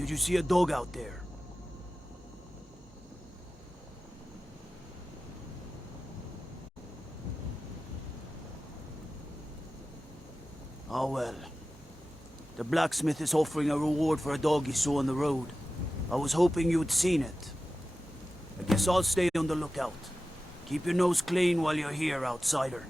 Did you see a dog out there? Oh well. The blacksmith is offering a reward for a dog he saw on the road. I was hoping you'd seen it. I guess I'll stay on the lookout. Keep your nose clean while you're here, outsider.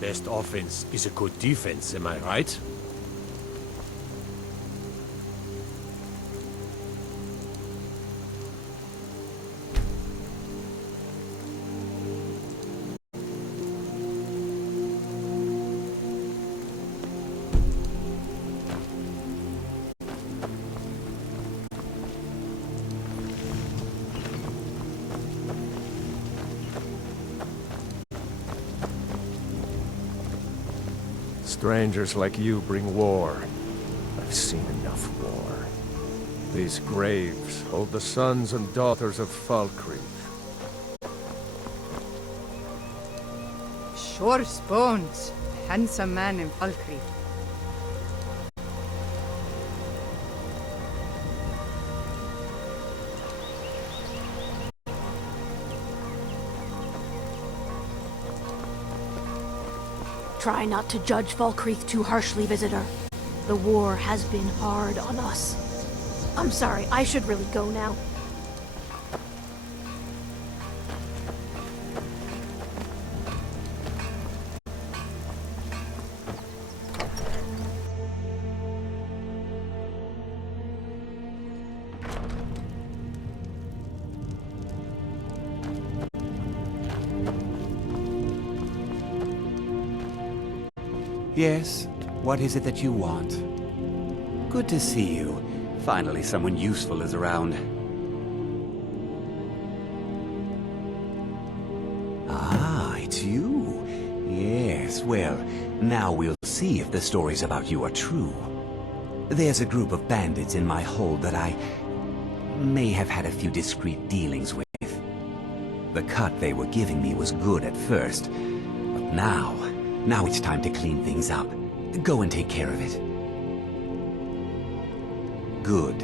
Best offense is a good defense, am I right? Strangers like you bring war. I've seen enough war. These graves hold the sons and daughters of Falkreath. Shor's bones. Handsome man in Falkreath. Try not to judge Falkreath too harshly, visitor. The war has been hard on us. I'm sorry, I should really go now. Yes? What is it that you want? Good to see you. Finally, someone useful is around. Ah, it's you. Yes, well, now we'll see if the stories about you are true. There's a group of bandits in my hold that I may have had a few discreet dealings with. The cut they were giving me was good at first, but now it's time to clean things up. Go and take care of it. Good.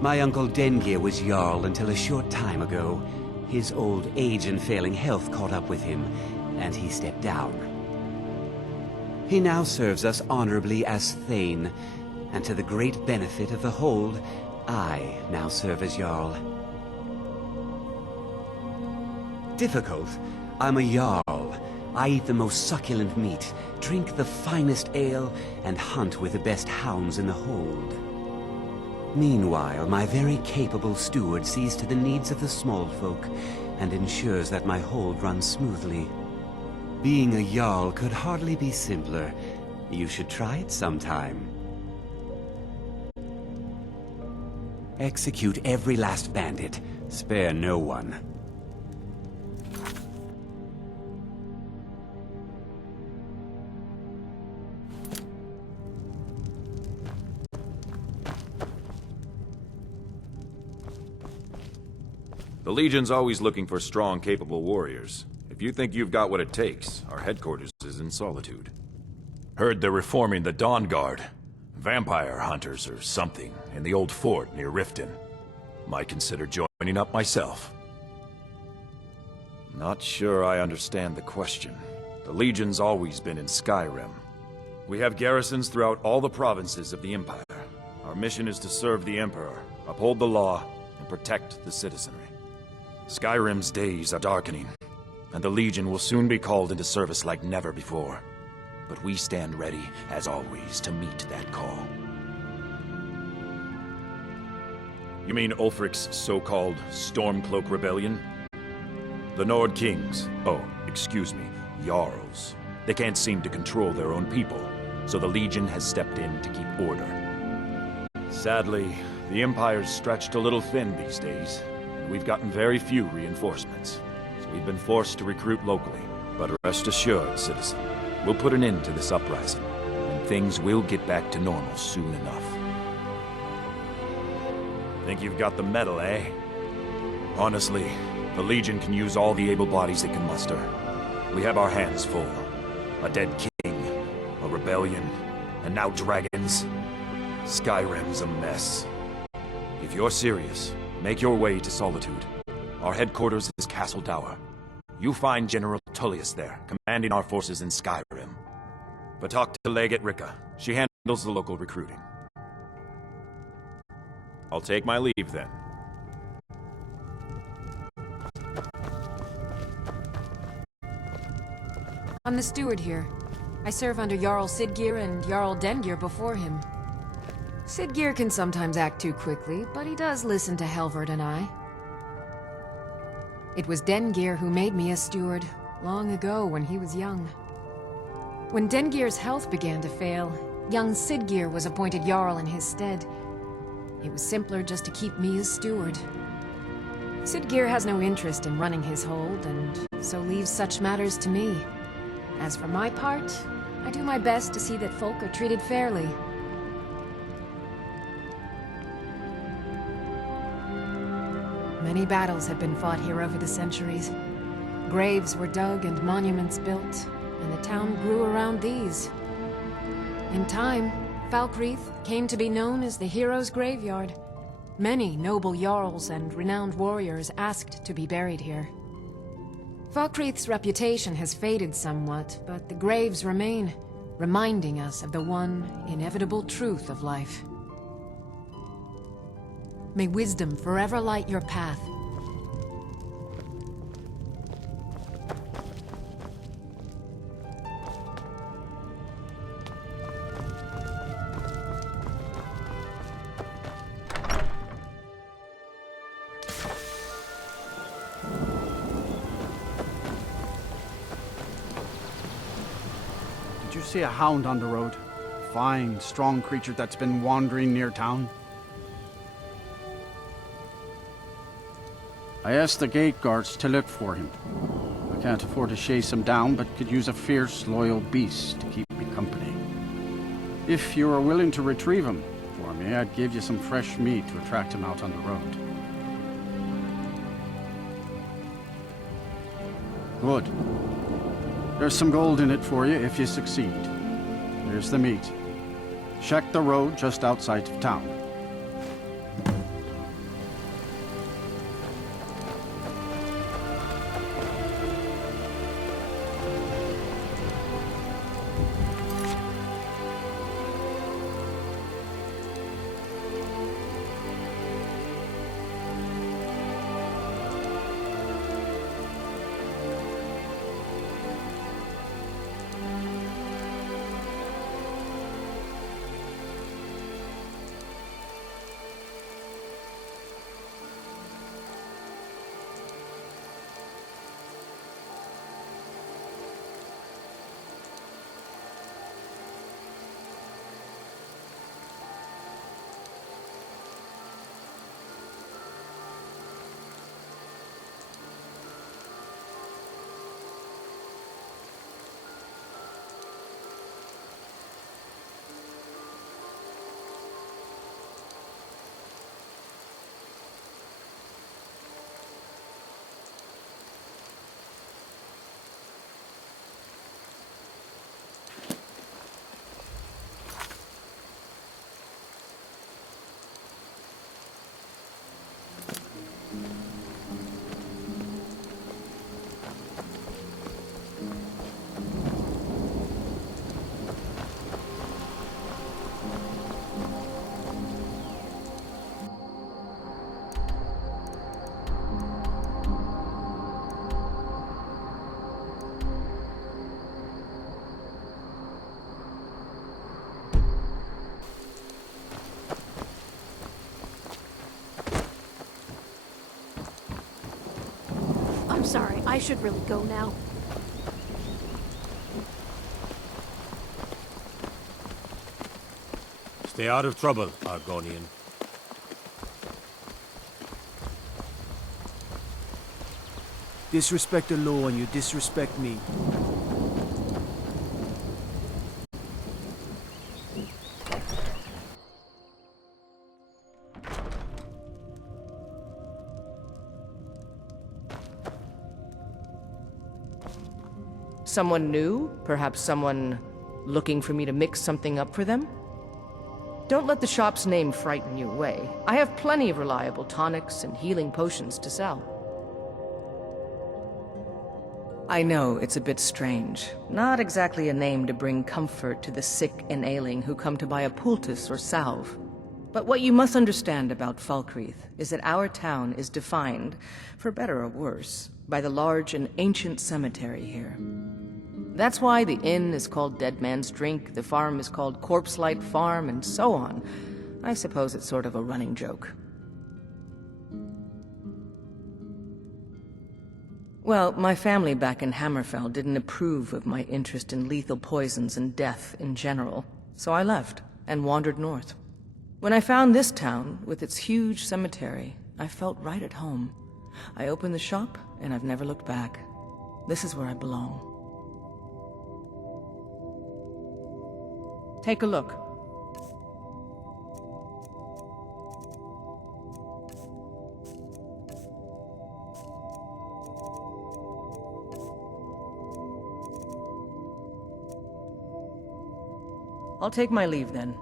My uncle Dengir was Jarl until a short time ago. His old age and failing health caught up with him, and he stepped down. He now serves us honorably as Thane, and to the great benefit of the hold, I now serve as Jarl. Difficult? I'm a Jarl. I eat the most succulent meat, drink the finest ale, and hunt with the best hounds in the hold. Meanwhile, my very capable steward sees to the needs of the small folk, and ensures that my hold runs smoothly. Being a Jarl could hardly be simpler. You should try it sometime. Execute every last bandit. Spare no one. The Legion's always looking for strong, capable warriors. If you think you've got what it takes, our headquarters is in Solitude. Heard they're reforming the Dawn Guard. Vampire hunters or something, in the old fort near Riften. Might consider joining up myself. Not sure I understand the question. The Legion's always been in Skyrim. We have garrisons throughout all the provinces of the Empire. Our mission is to serve the Emperor, uphold the law, and protect the citizenry. Skyrim's days are darkening, and the Legion will soon be called into service like never before. But we stand ready, as always, to meet that call. You mean Ulfric's so-called Stormcloak Rebellion? The Nord Kings, oh, excuse me, Jarls. They can't seem to control their own people, so the Legion has stepped in to keep order. Sadly, the Empire's stretched a little thin these days, and we've gotten very few reinforcements. So we've been forced to recruit locally. But rest assured, citizen, we'll put an end to this uprising, and things will get back to normal soon enough. Think you've got the metal, eh? Honestly, the Legion can use all the able bodies it can muster. We have our hands full. A dead king, a rebellion, and now dragons. Skyrim's a mess. If you're serious, make your way to Solitude. Our headquarters is Castle Tower. You find General Tullius there, commanding our forces in Skyrim. But talk to Legate Rika. She handles the local recruiting. I'll take my leave then. I'm the steward here. I serve under Jarl Siggeir and Jarl Dengir before him. Siggeir can sometimes act too quickly, but he does listen to Helvard and I. It was Dengir who made me a steward, long ago when he was young. When Dengir's health began to fail, young Siggeir was appointed Jarl in his stead. It was simpler just to keep me as steward. Siggeir has no interest in running his hold, and so leaves such matters to me. As for my part, I do my best to see that folk are treated fairly. Many battles have been fought here over the centuries. Graves were dug and monuments built, and the town grew around these. In time, Falkreath came to be known as the Heroes' Graveyard. Many noble jarls and renowned warriors asked to be buried here. Falkreath's reputation has faded somewhat, but the graves remain, reminding us of the one inevitable truth of life. May wisdom forever light your path. Did you see a hound on the road? Fine, strong creature that's been wandering near town. I asked the gate guards to look for him. I can't afford to chase him down, but could use a fierce, loyal beast to keep me company. If you are willing to retrieve him for me, I'd give you some fresh meat to attract him out on the road. Good. There's some gold in it for you if you succeed. Here's the meat. Check the road just outside of town. sorry, I should really go now. Stay out of trouble, Argonian. Disrespect the law and you disrespect me. Someone new? Perhaps someone looking for me to mix something up for them? Don't let the shop's name frighten you away. I have plenty of reliable tonics and healing potions to sell. I know it's a bit strange. Not exactly a name to bring comfort to the sick and ailing who come to buy a poultice or salve. But what you must understand about Falkreath is that our town is defined, for better or worse, by the large and ancient cemetery here. That's why the inn is called Dead Man's Drink, the farm is called Corpse Light Farm, and so on. I suppose it's sort of a running joke. Well, my family back in Hammerfell didn't approve of my interest in lethal poisons and death in general, so I left and wandered north. When I found this town, with its huge cemetery, I felt right at home. I opened the shop, and I've never looked back. This is where I belong. Take a look. I'll take my leave then.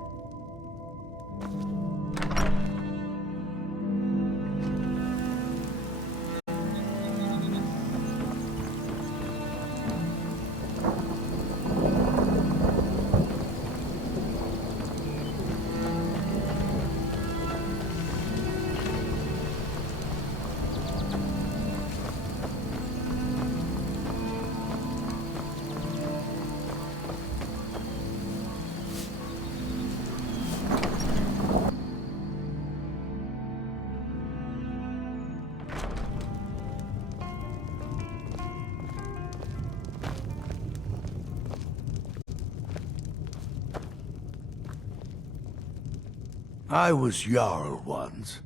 I was Jarl once,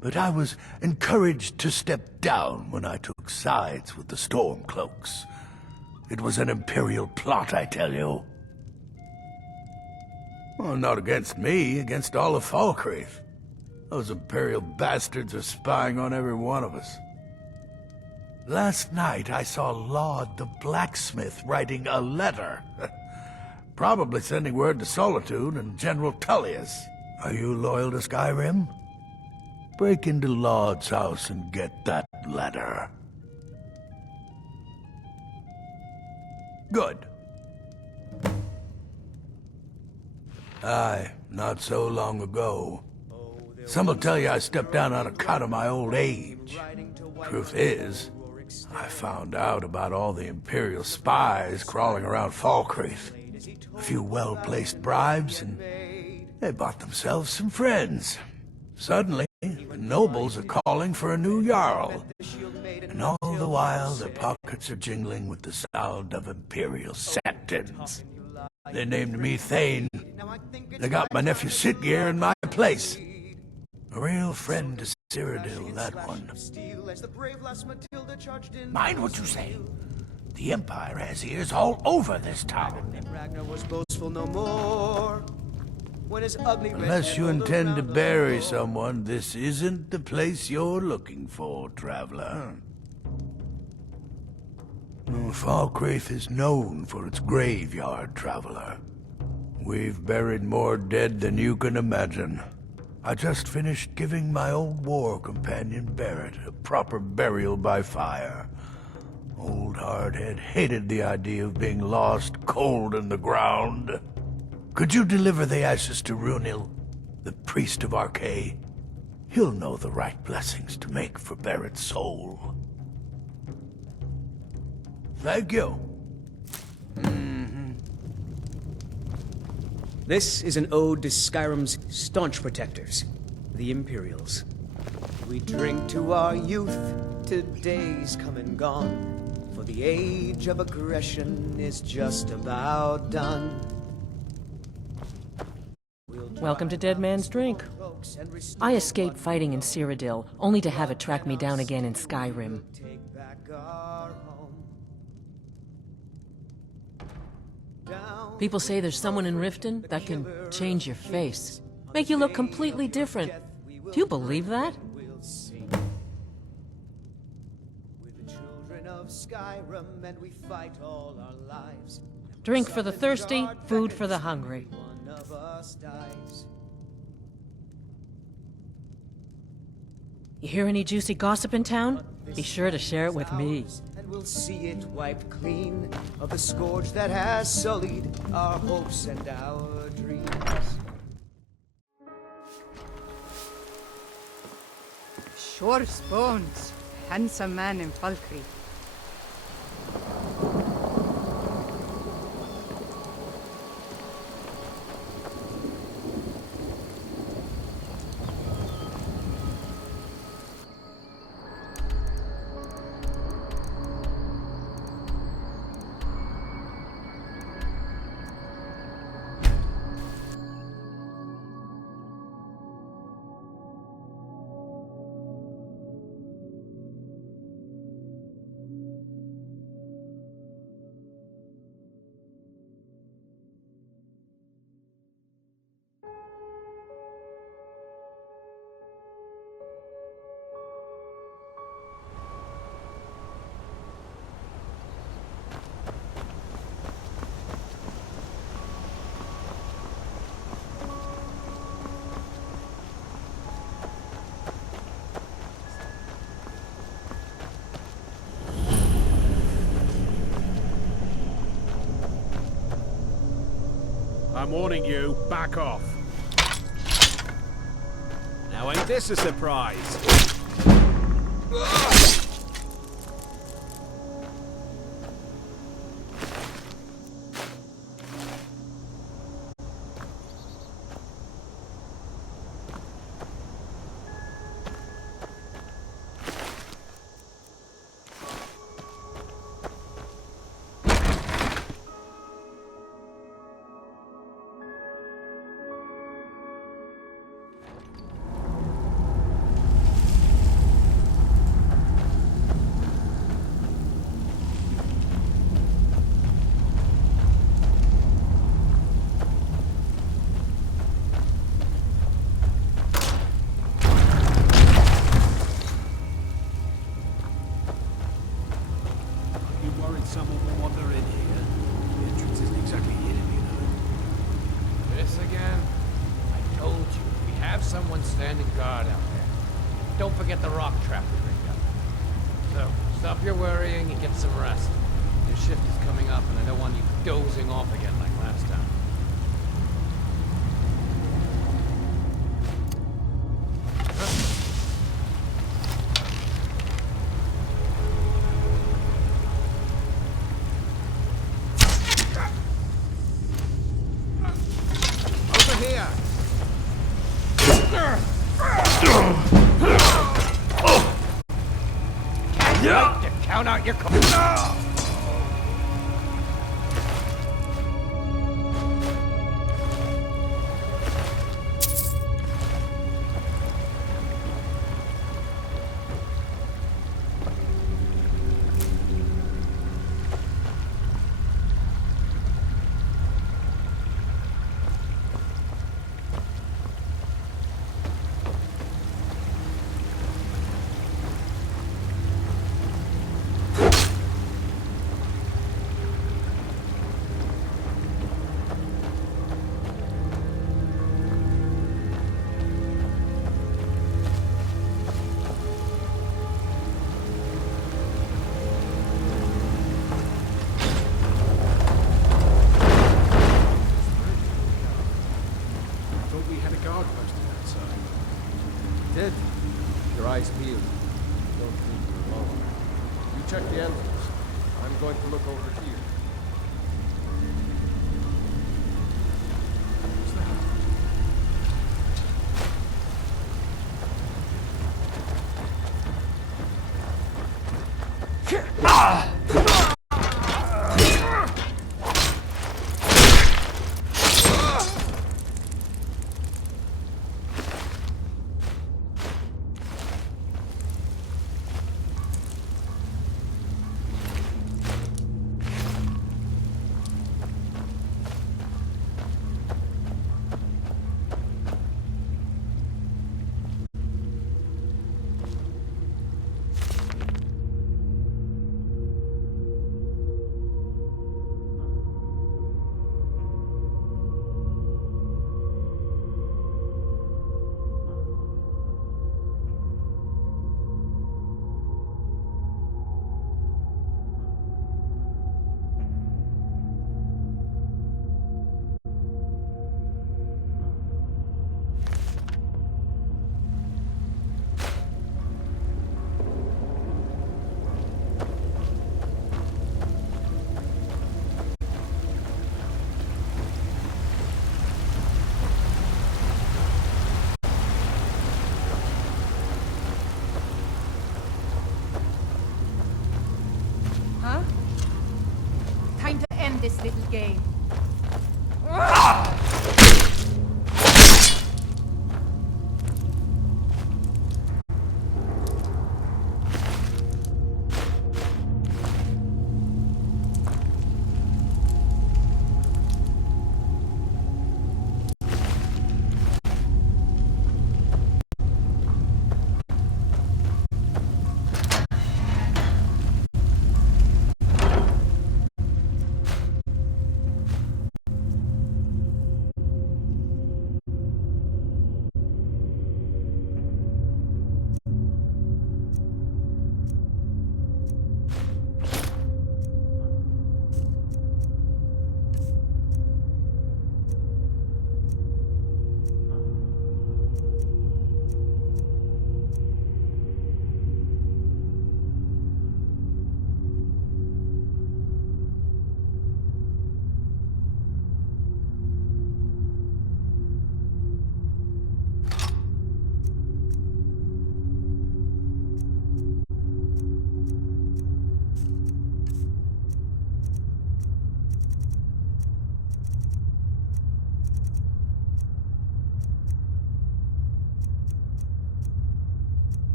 but I was encouraged to step down when I took sides with the Stormcloaks. It was an Imperial plot, I tell you. Well, not against me, against all of Falkreath. Those Imperial bastards are spying on every one of us. Last night I saw Laud the blacksmith writing a letter. Probably sending word to Solitude and General Tullius. Are you loyal to Skyrim? Break into Laud's house and get that letter. Good. Aye, not so long ago. Some will tell you I stepped down on account of my old age. Truth is, I found out about all the Imperial spies crawling around Falkreath. A few well-placed bribes, and they bought themselves some friends. Suddenly, the nobles are calling for a new Jarl. And all the while, their pockets are jingling with the sound of Imperial sentence. They named me Thane. They got my nephew Sitgeir in my place. A real friend to Cyrodiil, that one. Mind what you say. The Empire has ears all over this town. Unless you intend to bury someone, this isn't the place you're looking for, traveler. Falkreath is known for its graveyard, traveler. We've buried more dead than you can imagine. I just finished giving my old war companion Barrett a proper burial by fire. Old Hardhead hated the idea of being lost cold in the ground. Could you deliver the ashes to Runil, the priest of Arkay? He'll know the right blessings to make for Barrett's soul. Thank you. This is an ode to Skyrim's staunch protectors, the Imperials. We drink to our youth, appointed days come and gone, for the age of aggression is just about done. Welcome to Dead Man's Drink. I escaped fighting in Cyrodiil, only to have it track me down again in Skyrim. People say there's someone in Riften that can change your face, make you look completely different. Do you believe that? Drink for the thirsty, food for the hungry. You hear any juicy gossip in town? Be sure to share it with me. And we'll see it wiped clean of the scourge that has sullied our hopes and our dreams. Sure bones. Handsome man in Falkreath. I'm warning you, back off. Now ain't this a surprise? Someone will wander in here. The entrance isn't exactly hidden, you know. This again? I told you, we have someone standing guard out there. Don't forget the rock trap we rigged up. So, stop your worrying and get some rest. Your shift is coming up and I don't want you dozing off again like last time. Count out your cards. Did? Your eyes peeled. Don't think you're alone. You check the entrance. I'm going to look over here. What's that? Huh? Time to end this little game.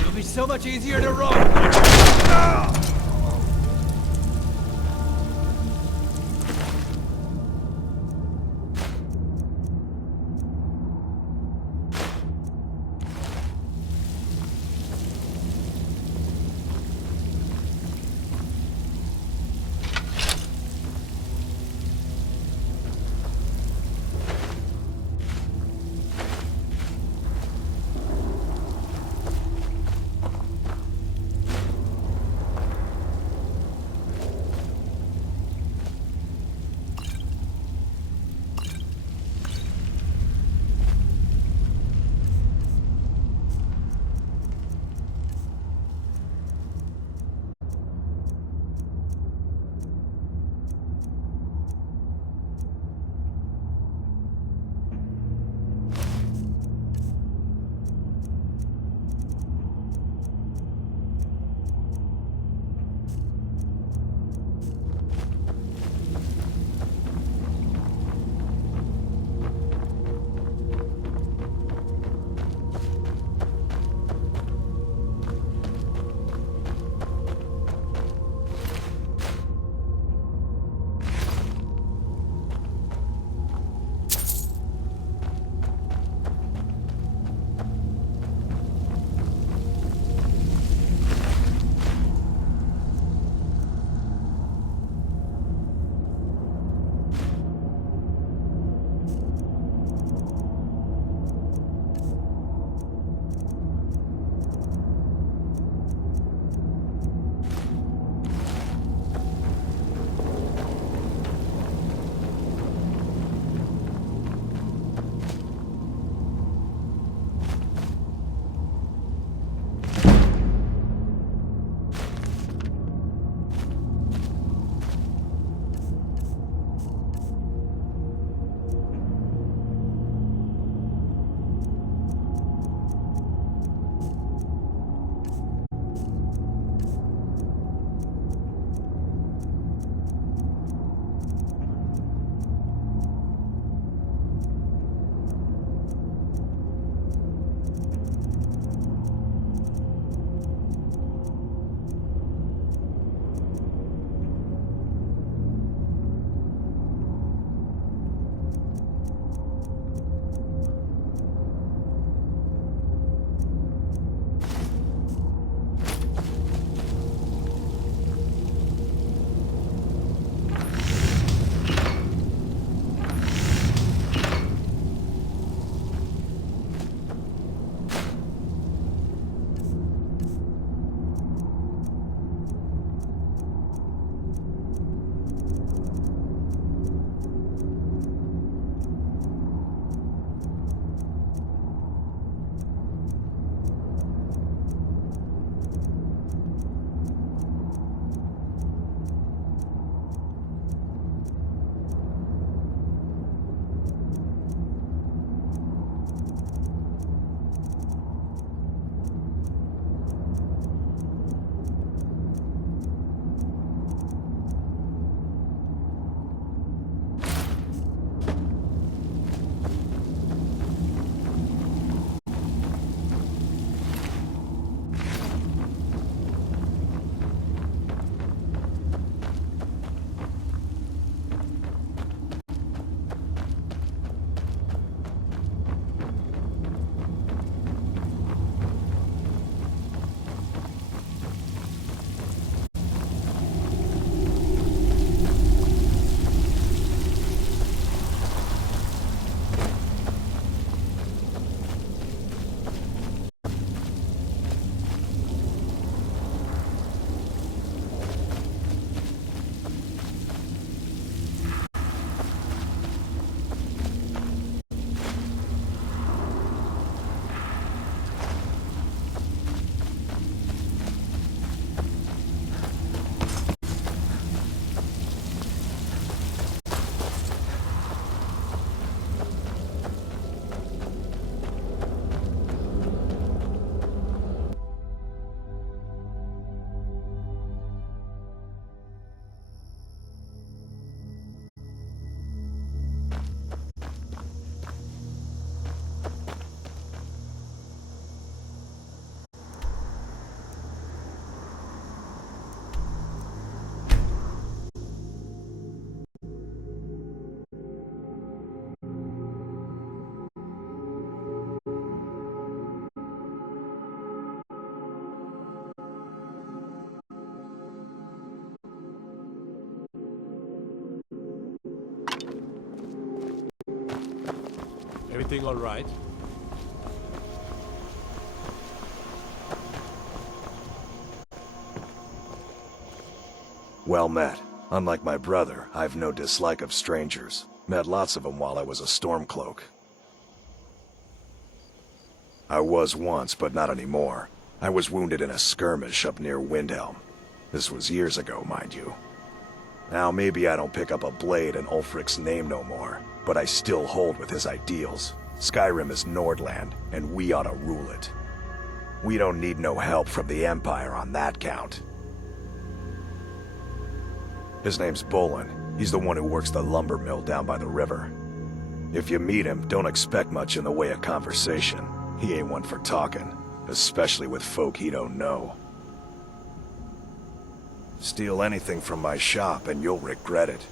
It'll be so much easier to run. Everything all right? Well met. Unlike my brother, I've no dislike of strangers. Met lots of them while I was a Stormcloak. I was once, but not anymore. I was wounded in a skirmish up near Windhelm. This was years ago, mind you. Now maybe I don't pick up a blade in Ulfric's name no more, but I still hold with his ideals. Skyrim is Nordland, and we ought to rule it. We don't need no help from the Empire on that count. His name's Bolin. He's the one who works the lumber mill down by the river. If you meet him, don't expect much in the way of conversation. He ain't one for talking, especially with folk he don't know. Steal anything from my shop and you'll regret it.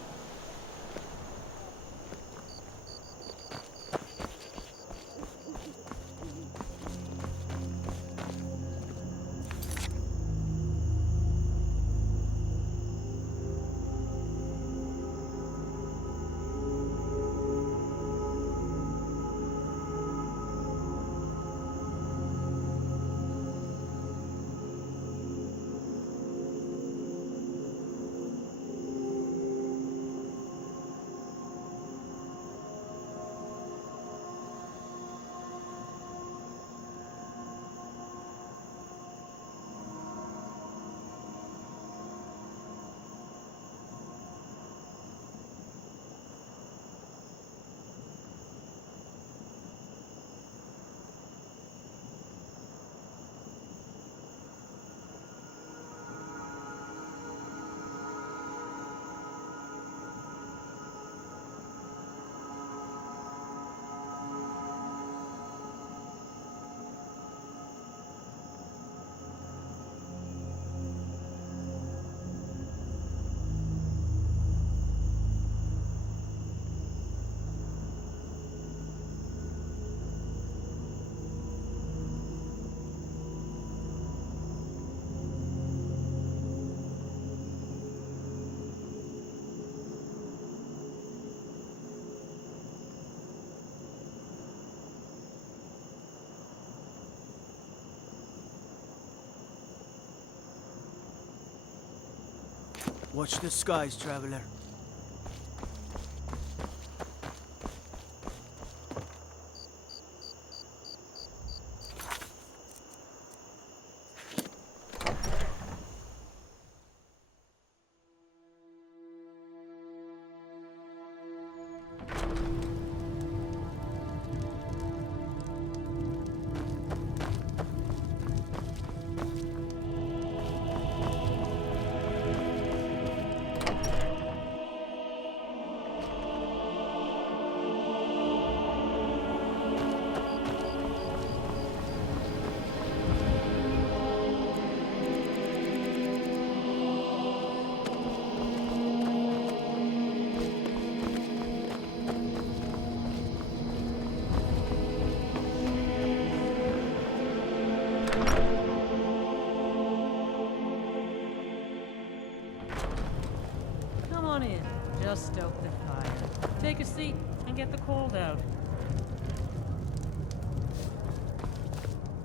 Watch the skies, traveler. Come on in. Just stoke the fire. Take a seat and get the cold out.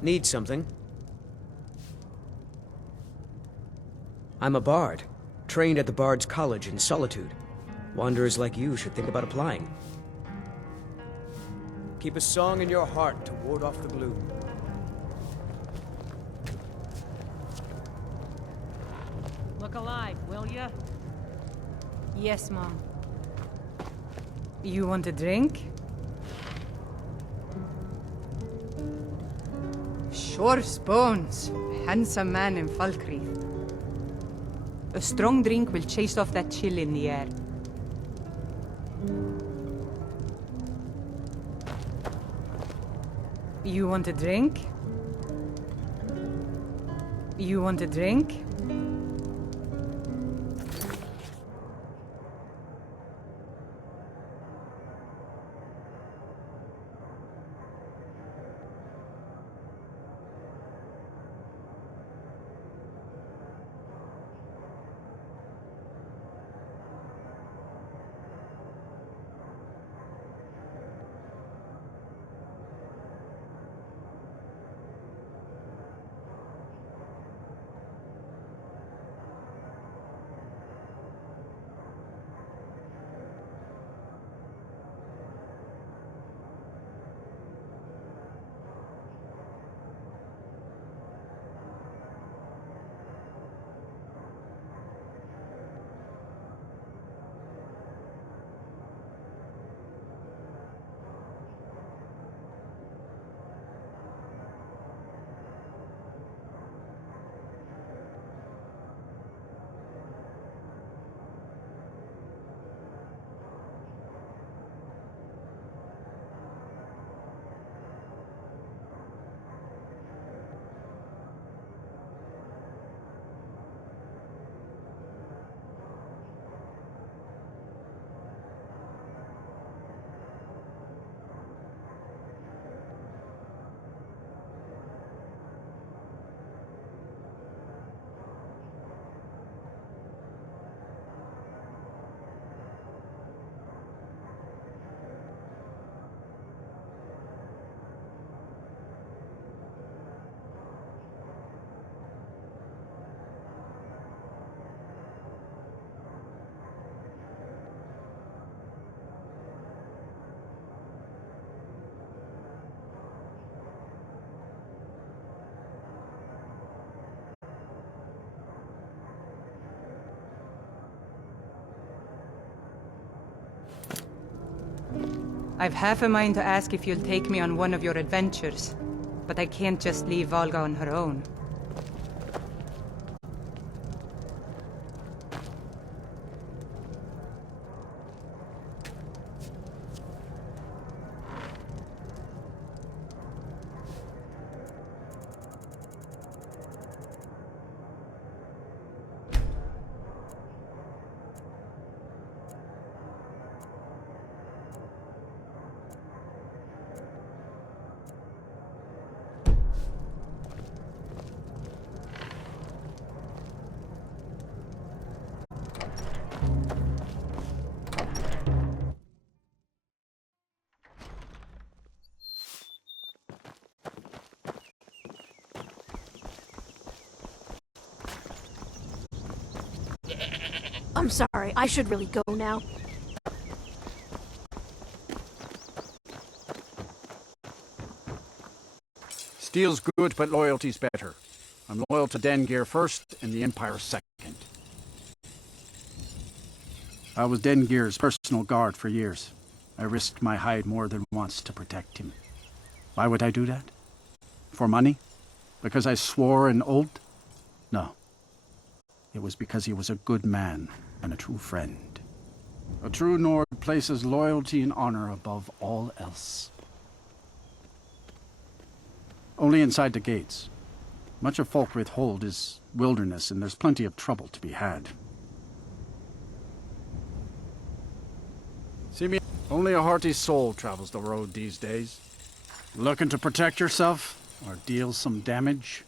Need something? I'm a bard, trained at the Bard's College in Solitude. Wanderers like you should think about applying. Keep a song in your heart to ward off the gloom. Look alive, will ya? Yes, Mom. You want a drink? Sure, Bones. Handsome man in Falkreath. A strong drink will chase off that chill in the air. You want a drink? You want a drink? I've half a mind to ask if you'll take me on one of your adventures, but I can't just leave Volga on her own. I'm sorry, I should really go now. Steel's good, but loyalty's better. I'm loyal to Dengeir first, and the Empire second. I was Dengeir's personal guard for years. I risked my hide more than once to protect him. Why would I do that? For money? Because I swore an oath? No. It was because he was a good man and a true friend. A true Nord places loyalty and honor above all else. Only inside the gates. Much of Falkreath Hold is wilderness, and there's plenty of trouble to be had. See me? Only a hearty soul travels the road these days. Looking to protect yourself, or deal some damage?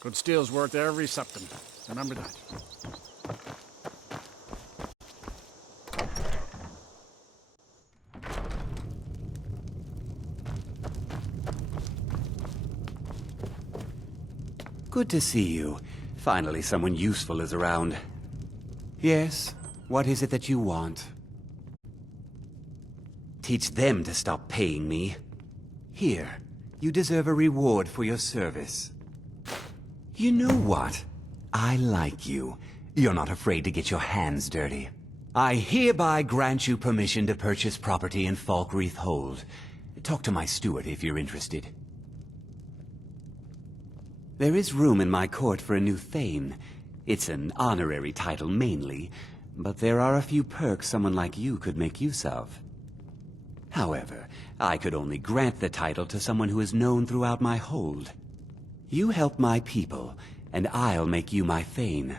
Good steel's worth every septim. Remember that. Good to see you. Finally, someone useful is around. Yes, what is it that you want? Teach them to stop paying me. Here, you deserve a reward for your service. You know what? I like you. You're not afraid to get your hands dirty. I hereby grant you permission to purchase property in Falkreath Hold. Talk to my steward if you're interested. There is room in my court for a new Thane. It's an honorary title mainly, but there are a few perks someone like you could make use of. However, I could only grant the title to someone who is known throughout my hold. You help my people, and I'll make you my Thane.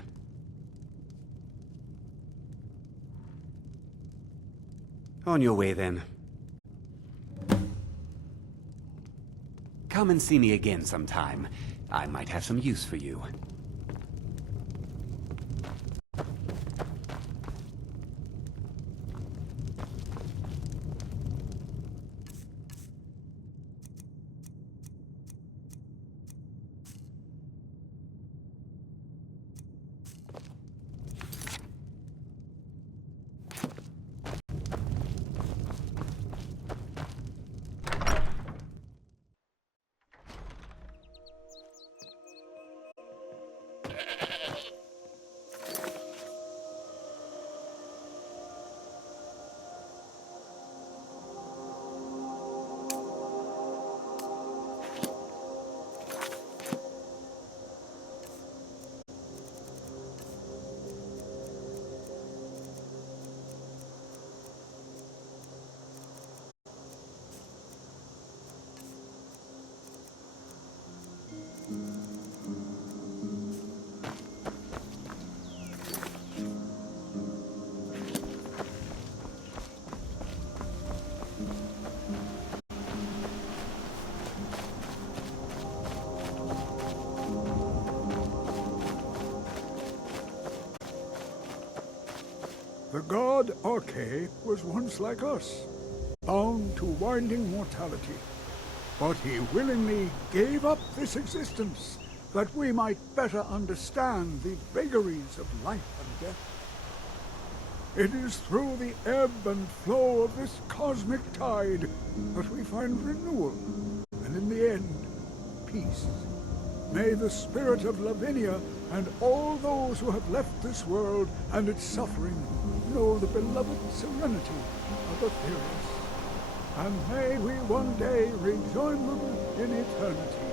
On your way, then. Come and see me again sometime. I might have some use for you. The god Arche was once like us, bound to winding mortality. But he willingly gave up this existence, that we might better understand the vagaries of life and death. It is through the ebb and flow of this cosmic tide that we find renewal, and in the end, peace. May the spirit of Lavinia and all those who have left this world and its suffering know the beloved serenity of Aetherius. And may we one day rejoin them in eternity.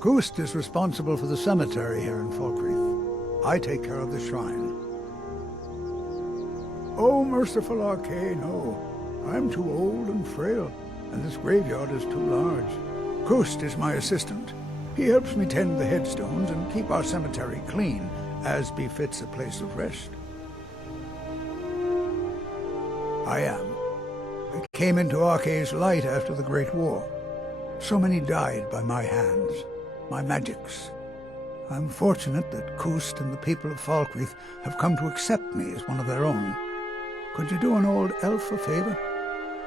Gust is responsible for the cemetery here in Falkreath. I take care of the shrine. Oh, merciful Arche, no. I'm too old and frail, and this graveyard is too large. Gust is my assistant. He helps me tend the headstones and keep our cemetery clean, as befits a place of rest. I am. I came into Arche's light after the Great War. So many died by my hands. My magics. I'm fortunate that Gust and the people of Falkreath have come to accept me as one of their own. Could you do an old elf a favor?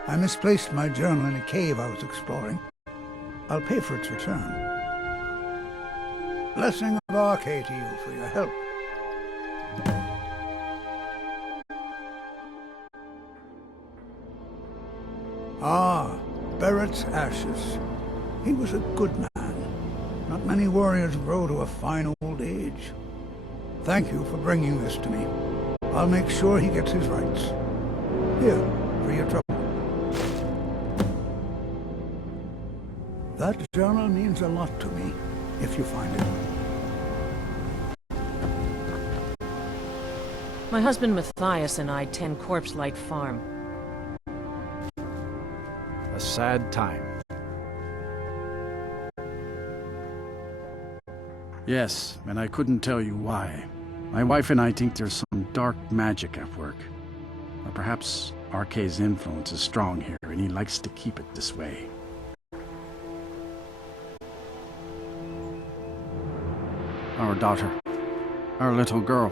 I misplaced my journal in a cave I was exploring. I'll pay for its return. Blessing of Arche to you for your help. Ah, Barrett's ashes. He was a good man. Not many warriors grow to a fine old age. Thank you for bringing this to me. I'll make sure he gets his rights. Here, for your trouble. That journal means a lot to me, if you find it. My husband Matthias and I tend Corpse Light Farm. A sad time. Yes, and I couldn't tell you why. My wife and I think there's some dark magic at work. Or perhaps Arche's influence is strong here, and he likes to keep it this way. Our daughter. Our little girl.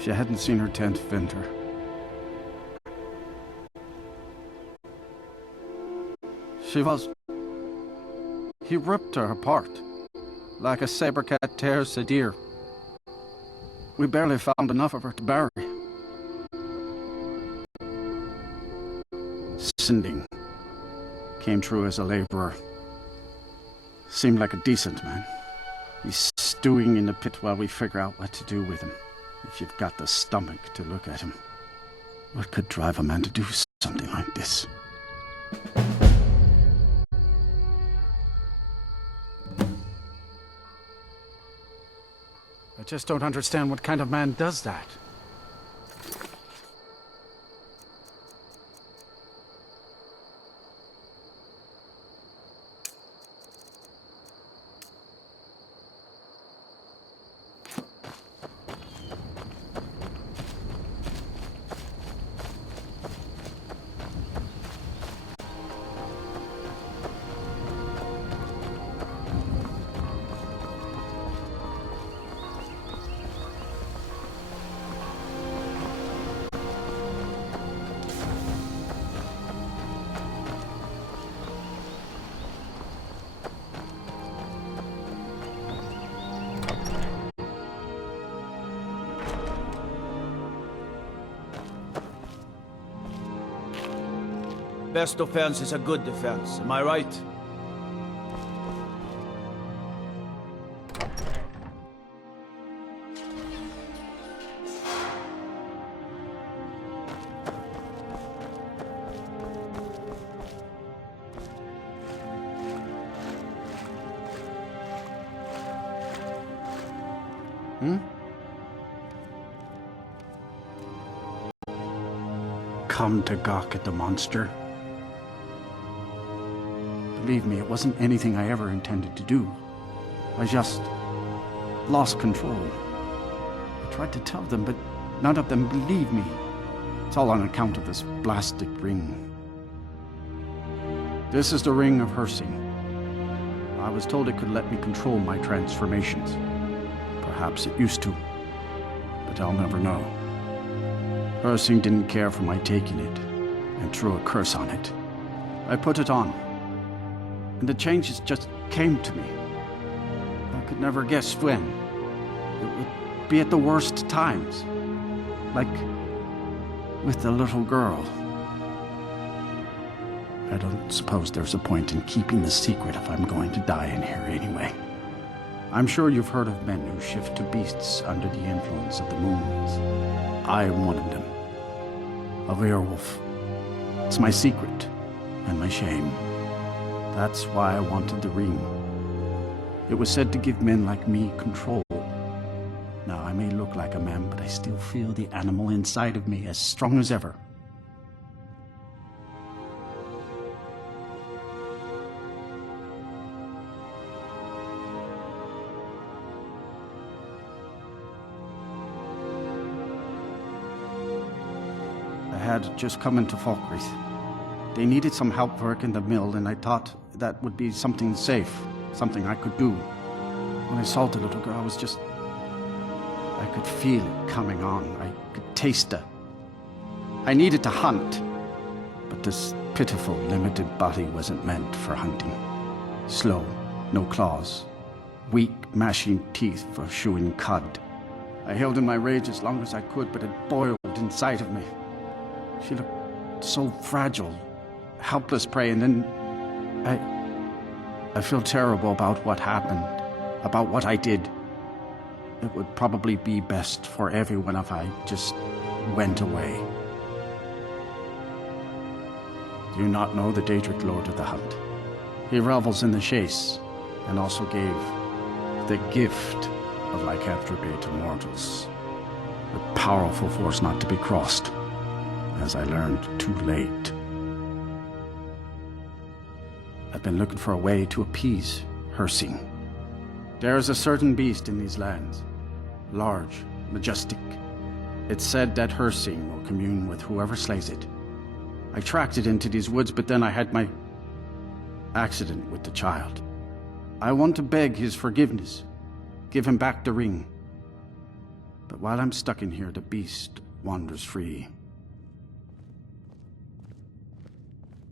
She hadn't seen her 10th winter. She was... He ripped her apart. Like a saber cat tears a deer. We barely found enough of her to bury. Sinding came through as a laborer. Seemed like a decent man. He's stewing in the pit while we figure out what to do with him. If you've got the stomach to look at him. What could drive a man to do something like this? I just don't understand what kind of man does that. best defense is a good defense, am I right? Come to gawk at the monster. Believe me, it wasn't anything I ever intended to do. I just lost control. I tried to tell them, but none of them believed me. It's all on account of this blasted ring. This is the ring of Hersing. I was told it could let me control my transformations. Perhaps it used to, but I'll never know. Hersing didn't care for my taking it, and threw a curse on it. I put it on, and the changes just came to me. I could never guess when. It would be at the worst times, like with the little girl. I don't suppose there's a point in keeping the secret if I'm going to die in here anyway. I'm sure you've heard of men who shift to beasts under the influence of the moons. I am one of them. A werewolf. It's my secret and my shame. That's why I wanted the ring. It was said to give men like me control. Now, I may look like a man, but I still feel the animal inside of me as strong as ever. I had just come into Falkreath. They needed some help work in the mill, and I thought that would be something safe, something I could do. When I saw the little girl, I could feel it coming on. I could taste her. I needed to hunt, but this pitiful, limited body wasn't meant for hunting. Slow, no claws, weak, mashing teeth for chewing cud. I held in my rage as long as I could, but it boiled inside of me. She looked so fragile, helpless prey, and then I feel terrible about what happened, about what I did. It would probably be best for everyone if I just went away. Do you not know the Daedric Lord of the Hunt? He revels in the chase, and also gave the gift of lycanthropy to mortals. A powerful force not to be crossed, as I learned too late. I've been looking for a way to appease Hersing. There is a certain beast in these lands, large, majestic. It's said that Hersing will commune with whoever slays it. I tracked it into these woods, but then I had my accident with the child. I want to beg his forgiveness, give him back the ring. But while I'm stuck in here, the beast wanders free.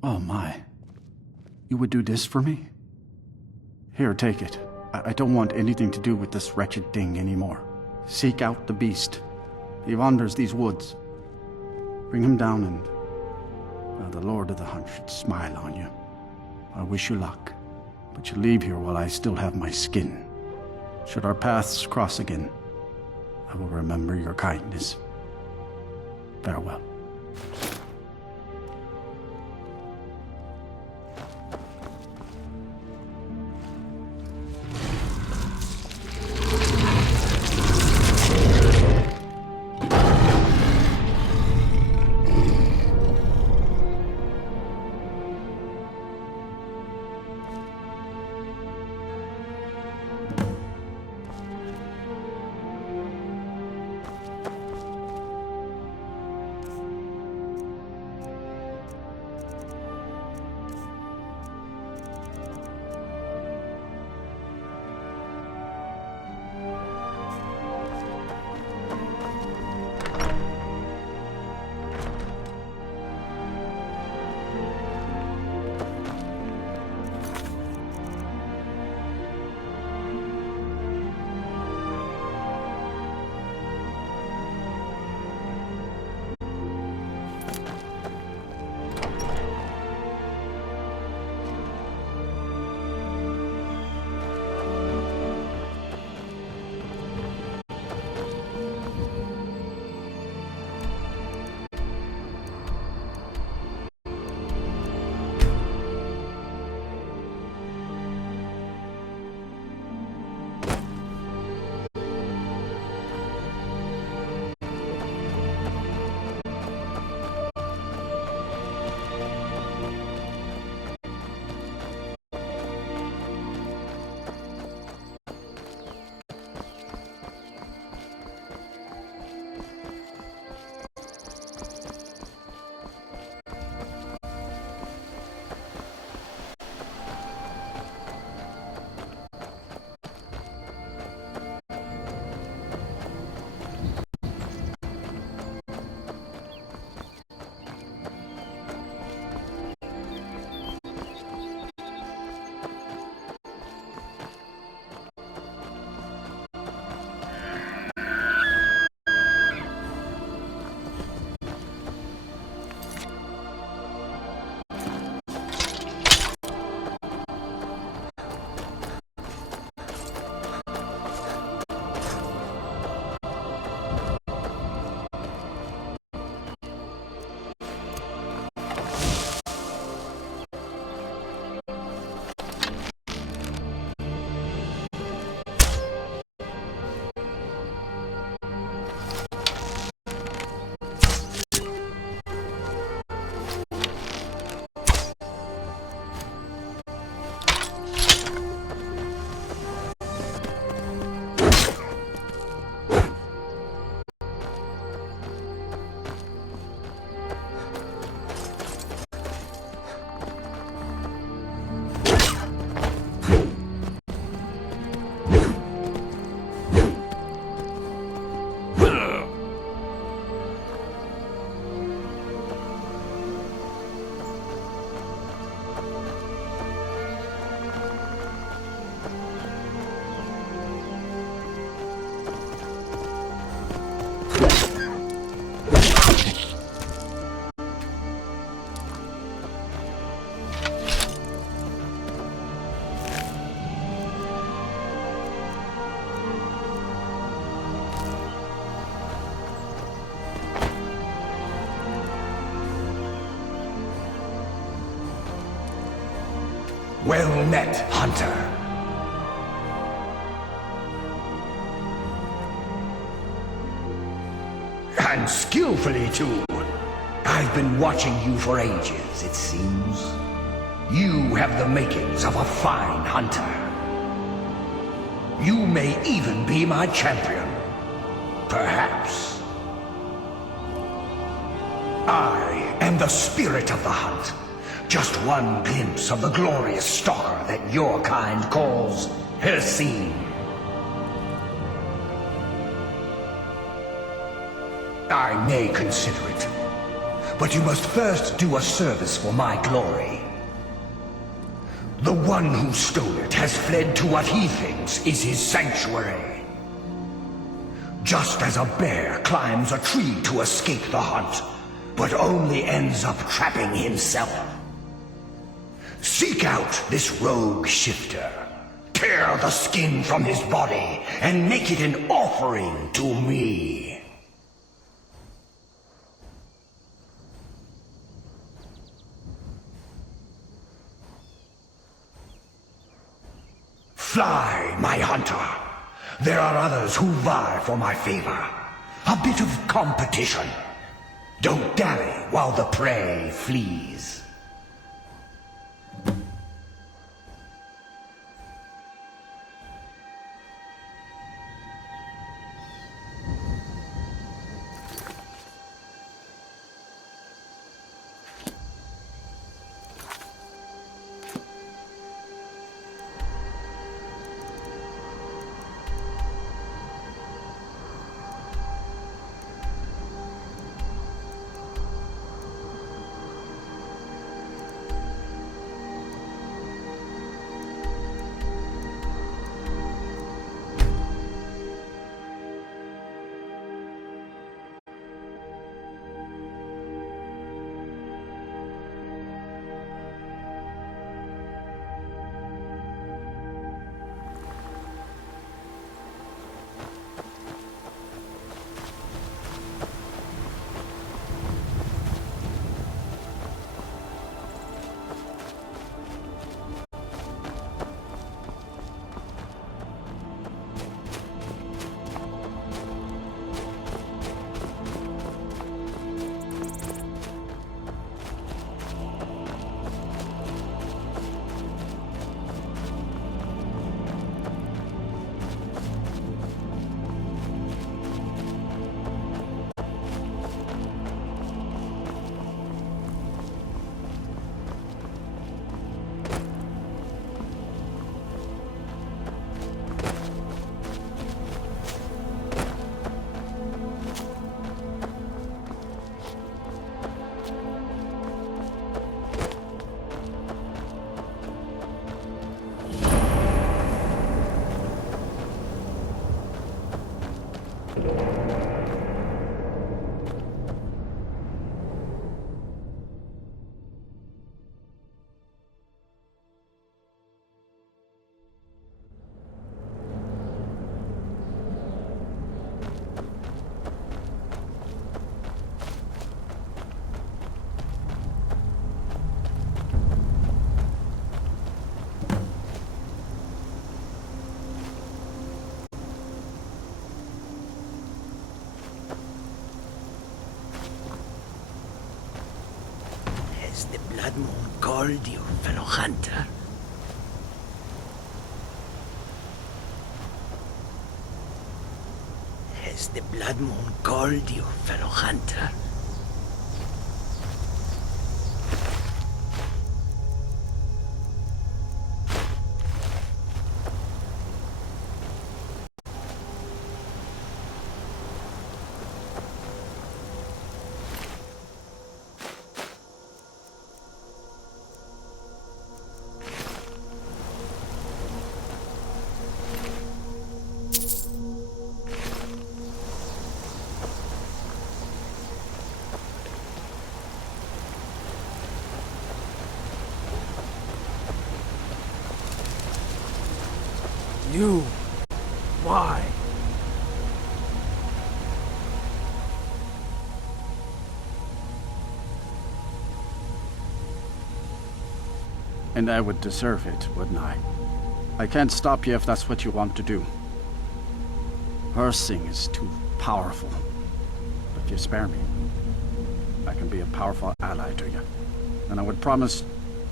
Oh my. You would do this for me? Here, take it. I don't want anything to do with this wretched thing anymore. Seek out the beast. He wanders these woods. Bring him down and the Lord of the Hunt should smile on you. I wish you luck, but you leave here while I still have my skin. Should our paths cross again, I will remember your kindness. Farewell. Well met, hunter. And skillfully, too. I've been watching you for ages, it seems. You have the makings of a fine hunter. You may even be my champion. Perhaps. I am the spirit of the hunt. Just one glimpse of the glorious stalker that your kind calls Hercine. I may consider it, but you must first do a service for my glory. The one who stole it has fled to what he thinks is his sanctuary. Just as a bear climbs a tree to escape the hunt, but only ends up trapping himself. Seek out this rogue shifter, tear the skin from his body, and make it an offering to me. Fly, my hunter. There are others who vie for my favor. A bit of competition. Don't dally while the prey flees. Has the Blood Moon called you, fellow hunter? Has the Blood Moon called you, fellow hunter? You? Why? And I would deserve it, wouldn't I? I can't stop you if that's what you want to do. Hersing is too powerful. But if you spare me, I can be a powerful ally to you. And I would promise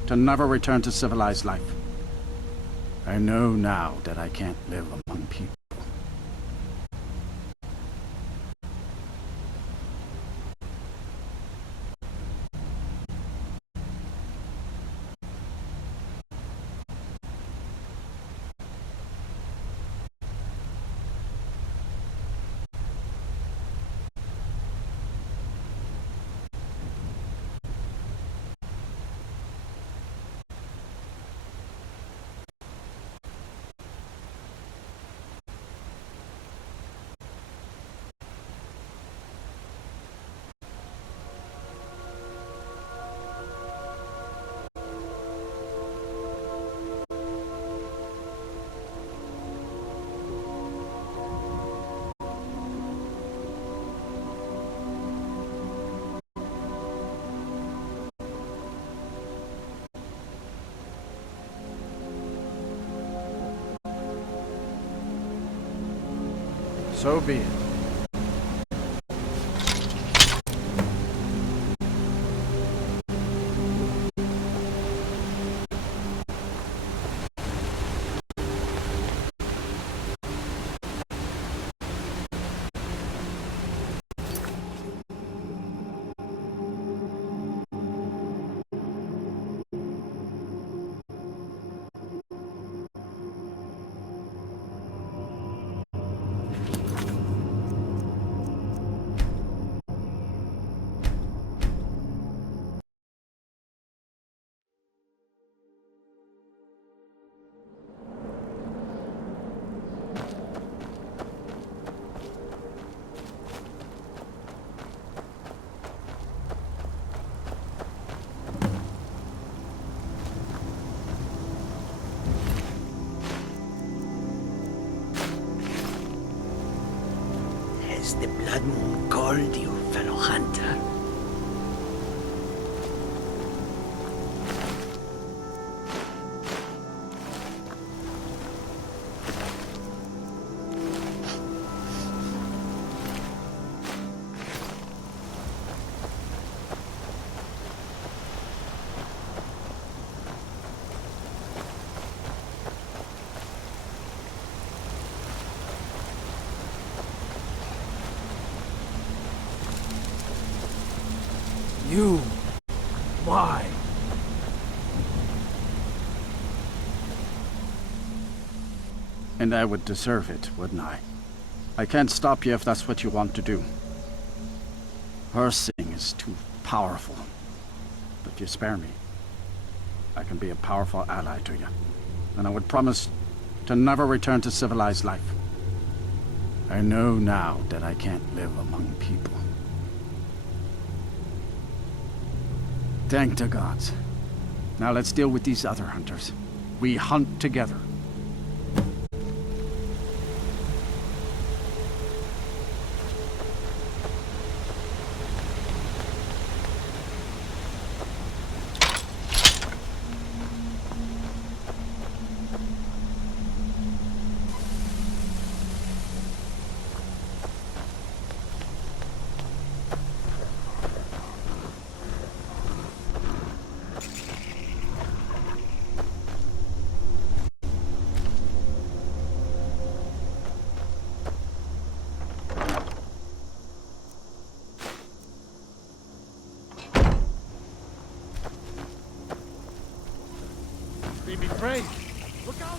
to never return to civilized life. I know now that I can't live among people. So be it. Has the Blood Moon called you, fellow hunter? You? Why? And I would deserve it, wouldn't I? I can't stop you if that's what you want to do. Hersing is too powerful. But if you spare me, I can be a powerful ally to you. And I would promise to never return to civilized life. I know now that I can't live among people. Thank the gods. Now let's deal with these other hunters. We hunt together. Be brave. Look out!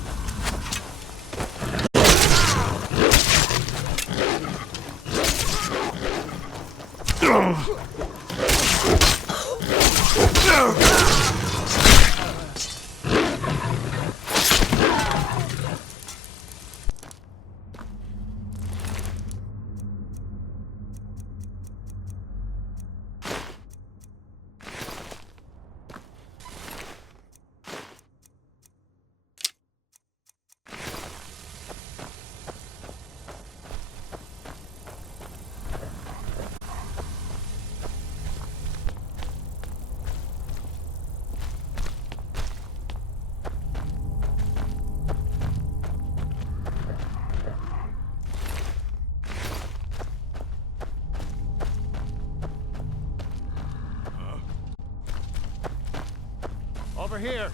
Over here.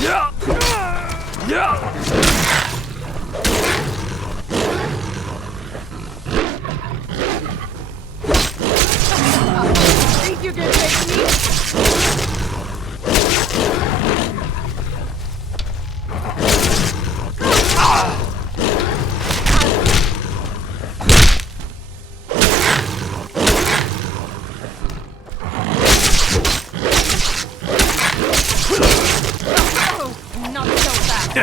Yeah! Yeah! Think you can take me? Not so fast.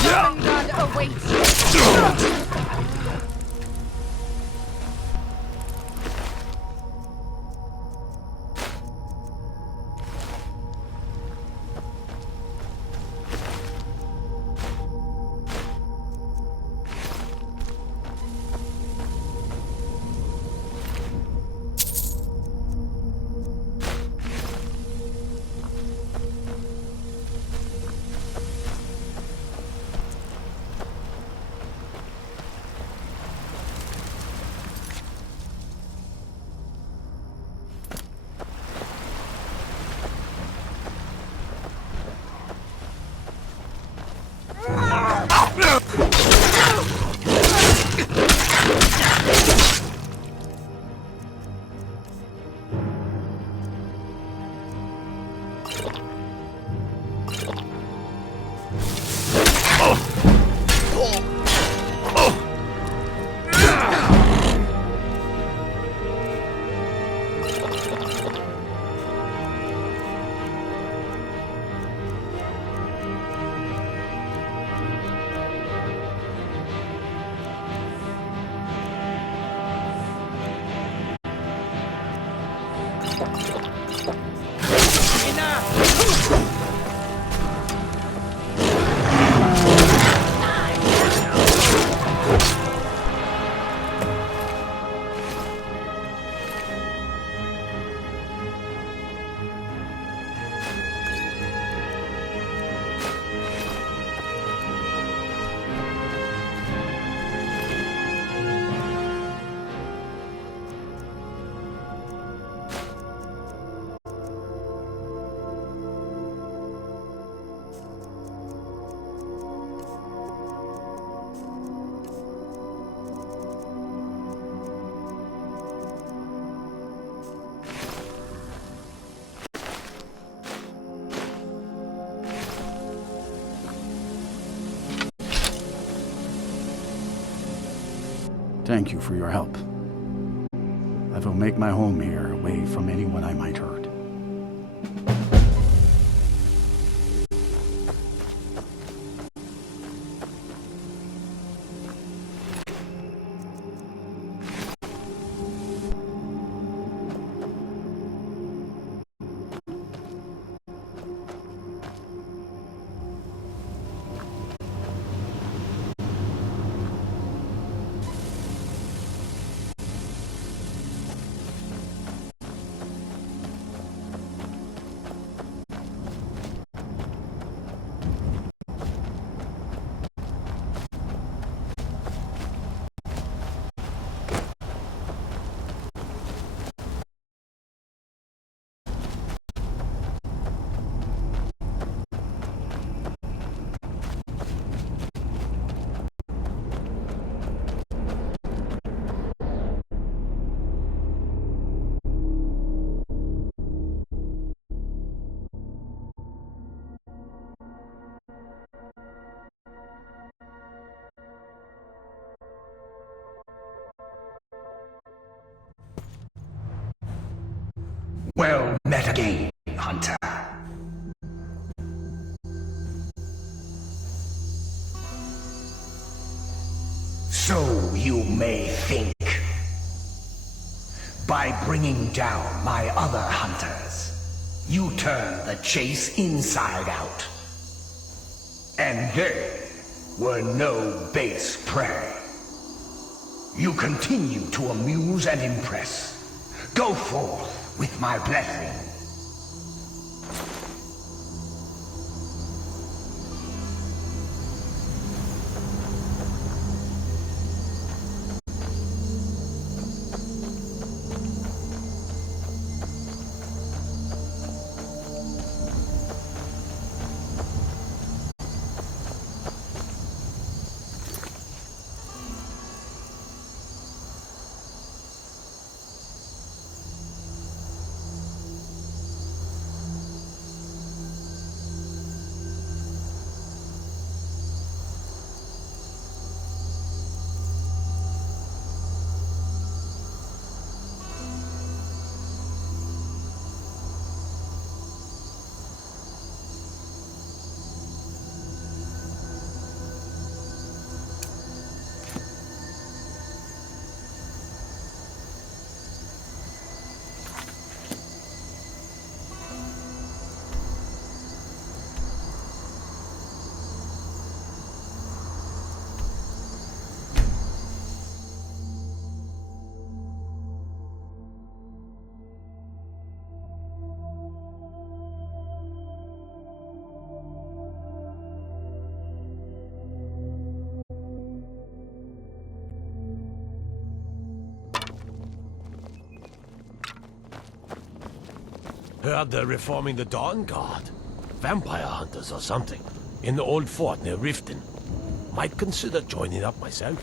Servant God awaits. Thank you for your help. I will make my home here, away from anyone I might hurt. Well met again, Hunter. So you may think. By bringing down my other hunters, you turn the chase inside out. And they were no base prey. You continue to amuse and impress. Go forth with my blessing. Heard they're reforming the Dawn Guard. Vampire hunters or something. In the old fort near Riften. Might consider joining up myself.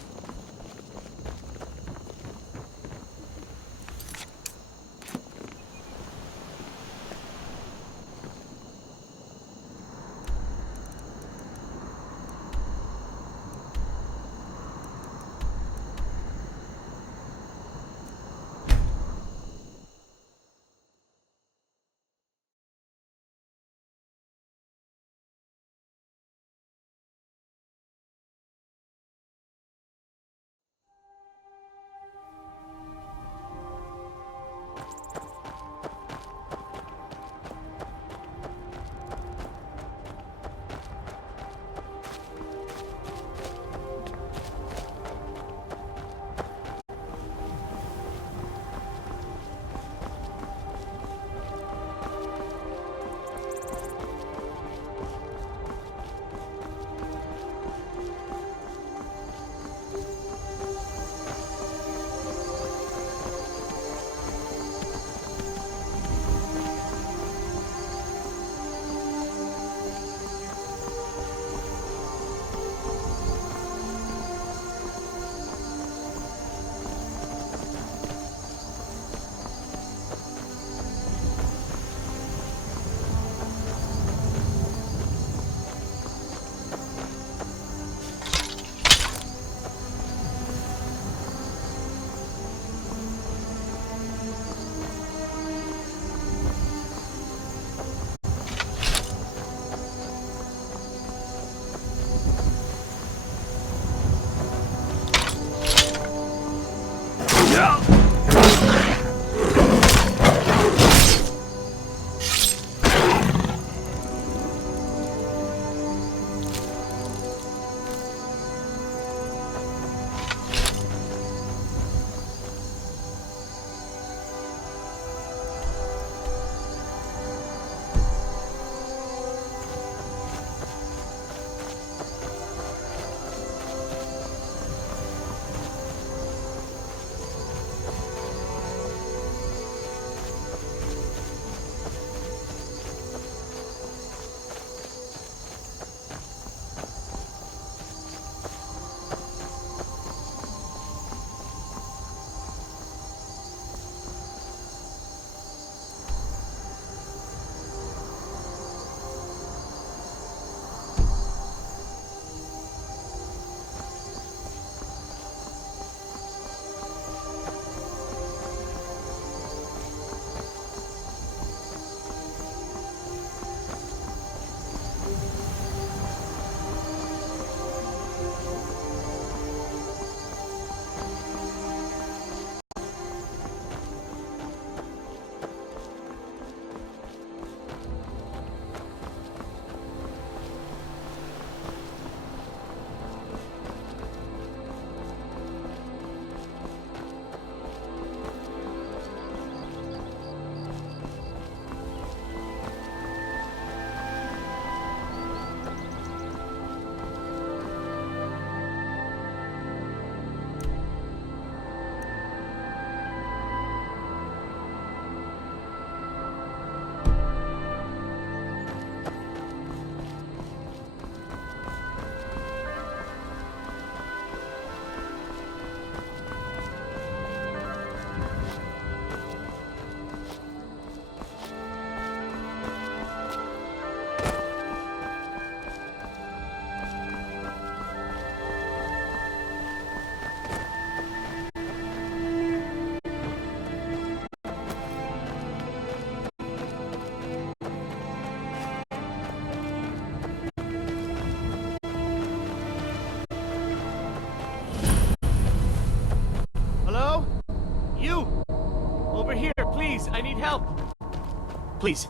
Please,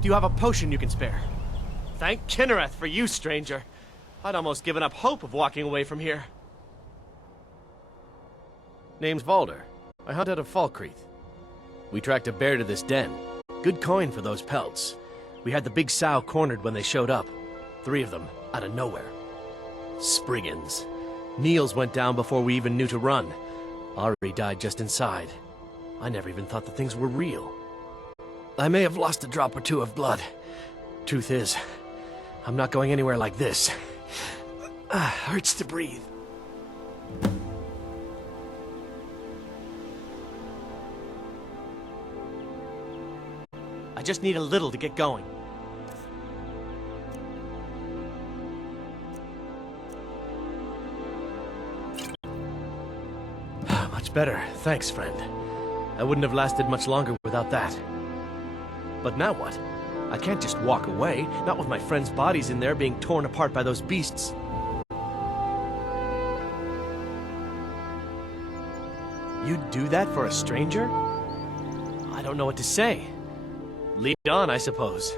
do you have a potion you can spare? Thank Kinnereth for you, stranger. I'd almost given up hope of walking away from here. Name's Valder. I hunt out of Falkreath. We tracked a bear to this den. Good coin for those pelts. We had the big sow cornered when they showed up. 3 of them, out of nowhere. Spriggans. Niels went down before we even knew to run. Ari died just inside. I never even thought the things were real. I may have lost a drop or 2 of blood. Truth is, I'm not going anywhere like this. Hurts to breathe. I just need a little to get going. Much better. Thanks, friend. I wouldn't have lasted much longer without that. But now what? I can't just walk away, not with my friends' bodies in there being torn apart by those beasts. You'd do that for a stranger? I don't know what to say. Lead on, I suppose.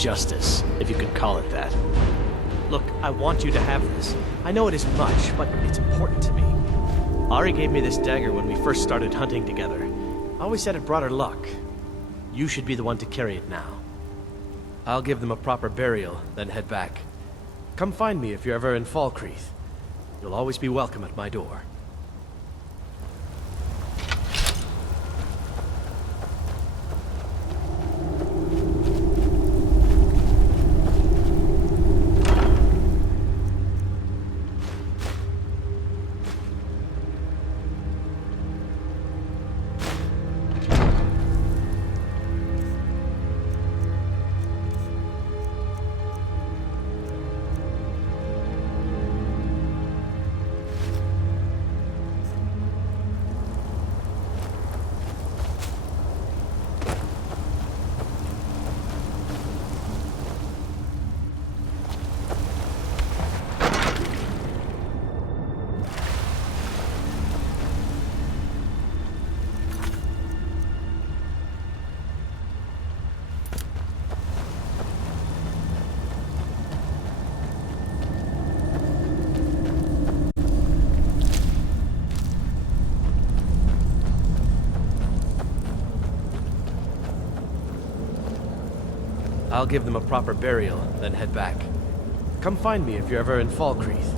justice, if you could call it that. Look, I want you to have this. I know it isn't much, but it's important to me. Ari gave me this dagger when we first started hunting together. I always said it brought her luck. You should be the one to carry it now. I'll give them a proper burial, then head back. Come find me if you're ever in Falkreath. You'll always be welcome at my door. I'll give them a proper burial, then head back. Come find me if you're ever in Falkreath.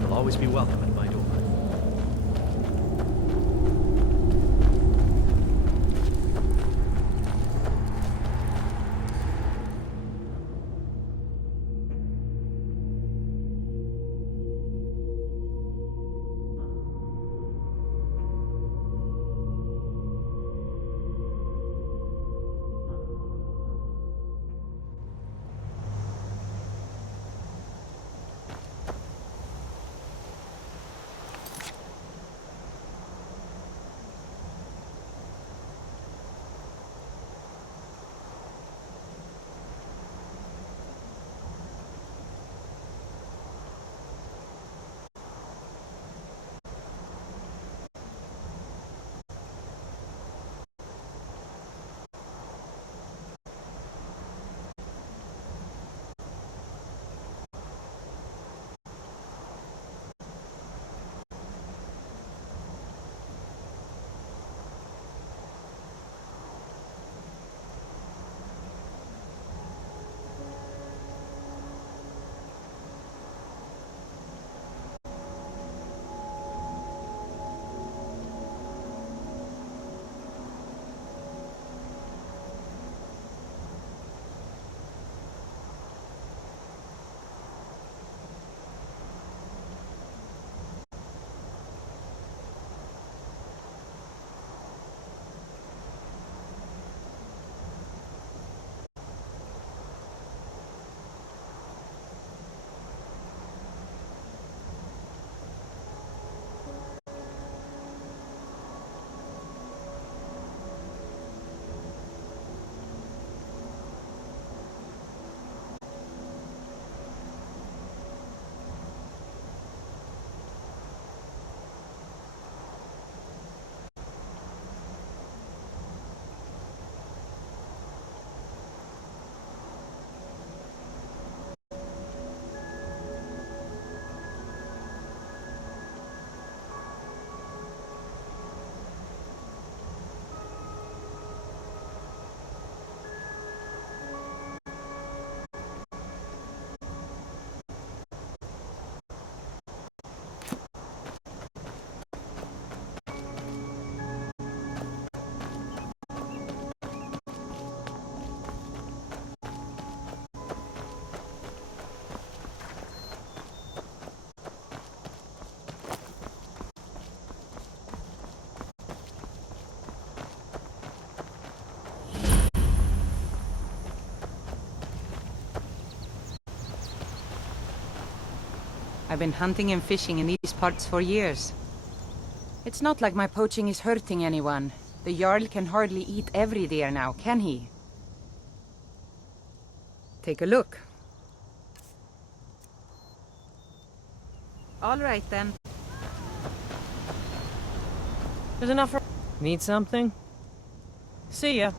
You'll always be welcome at my door. I've been hunting and fishing in these parts for years. It's not like my poaching is hurting anyone. The Jarl can hardly eat every deer now, can he? Take a look. All right, then. There's enough for... Need something? See ya.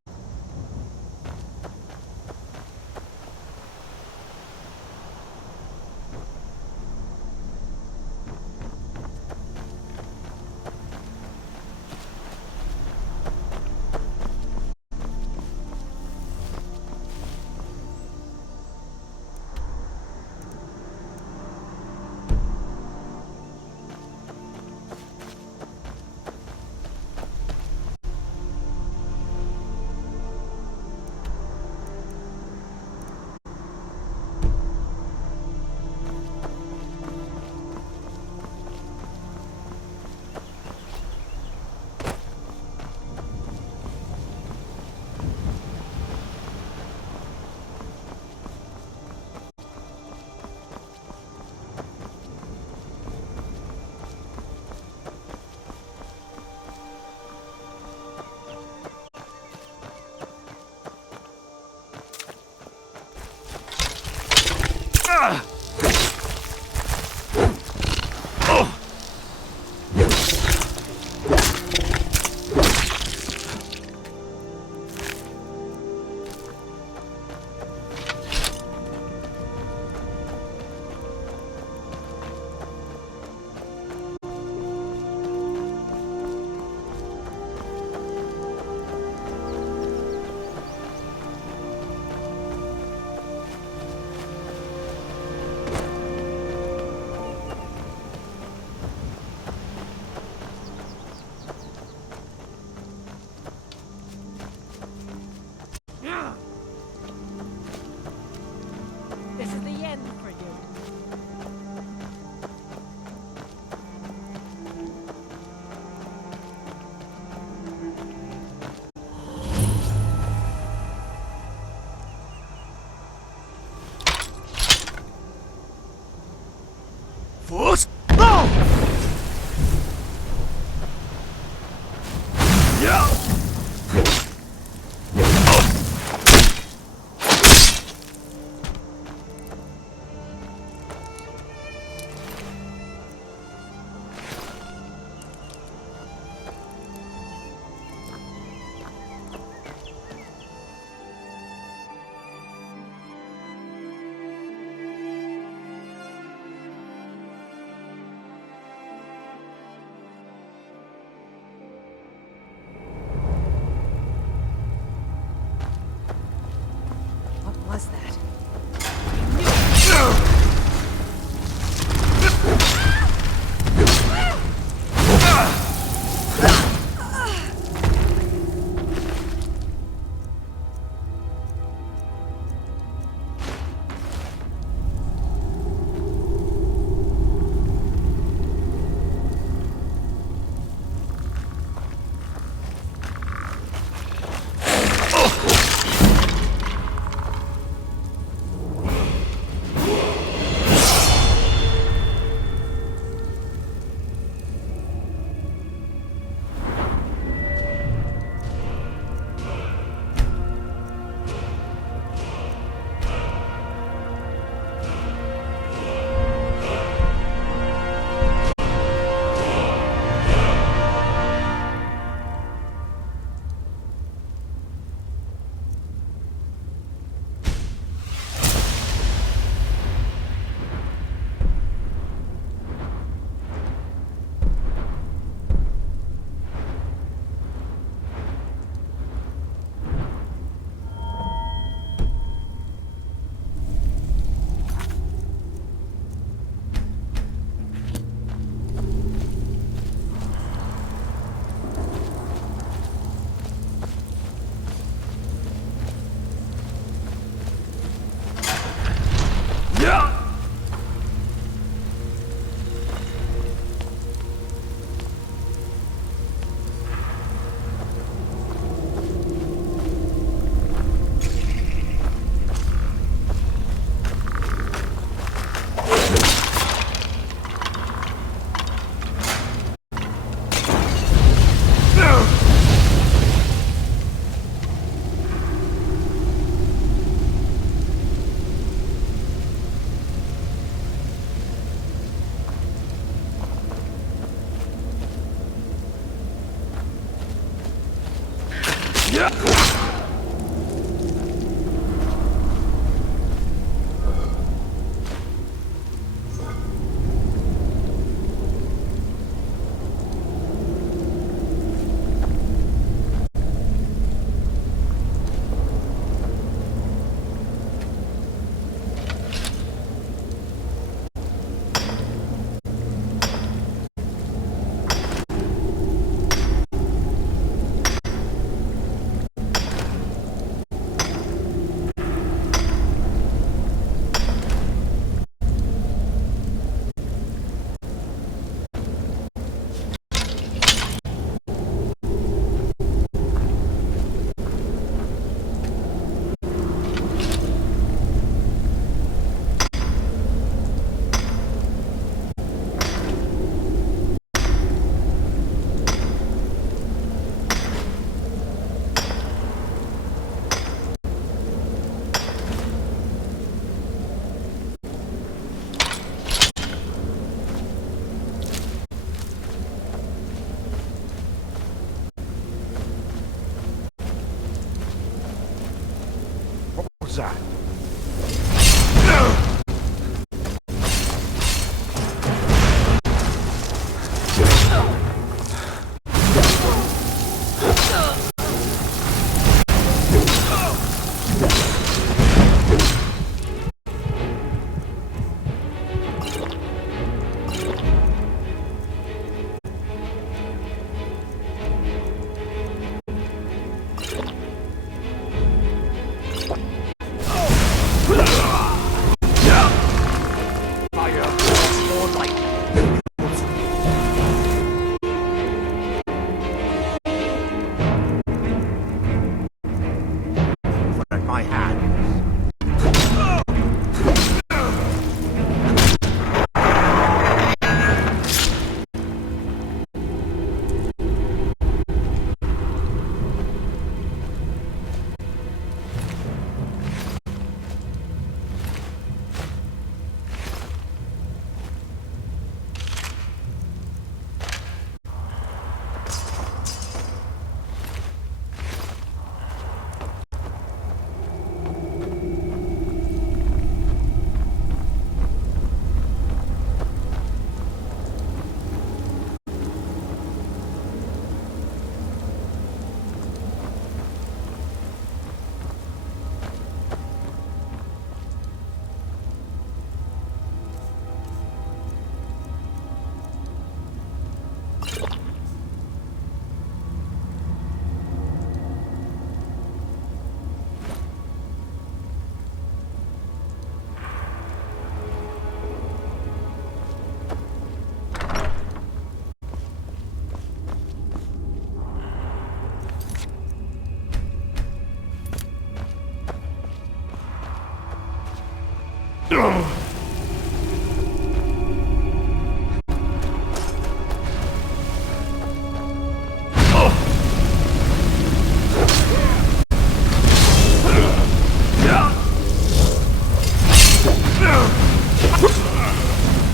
Force. No! Yeah!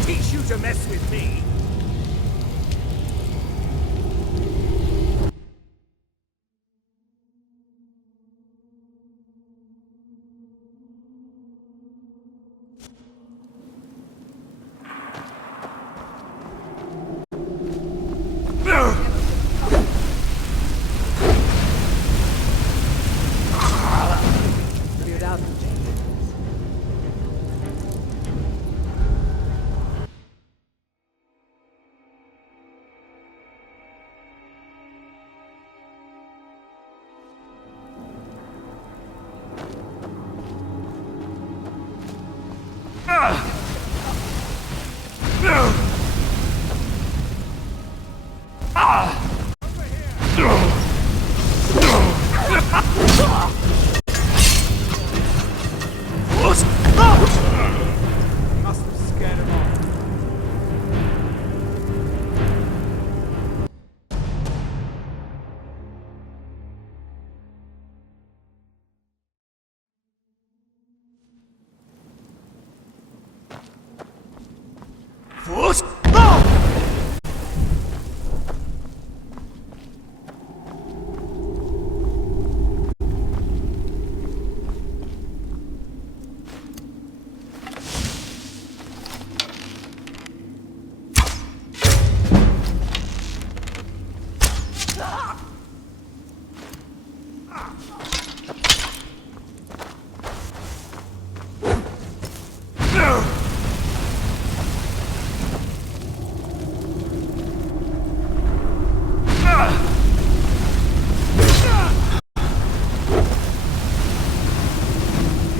Teach you to mess with me. Cleared out. Must have scared him off.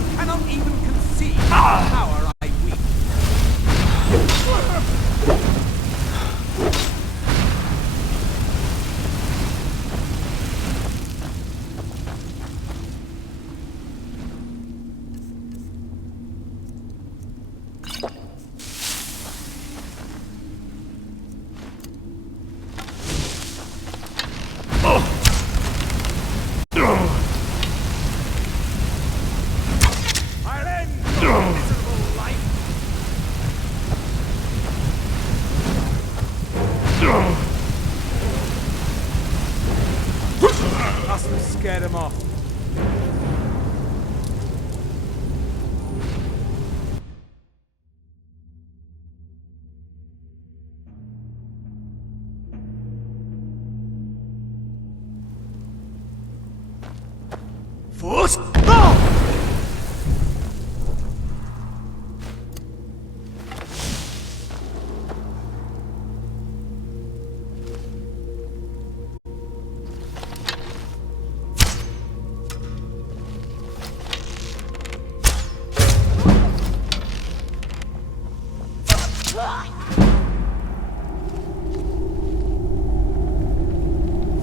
You cannot even conceive the power I wield. I'll end your miserable life. Must have scared him off. Force!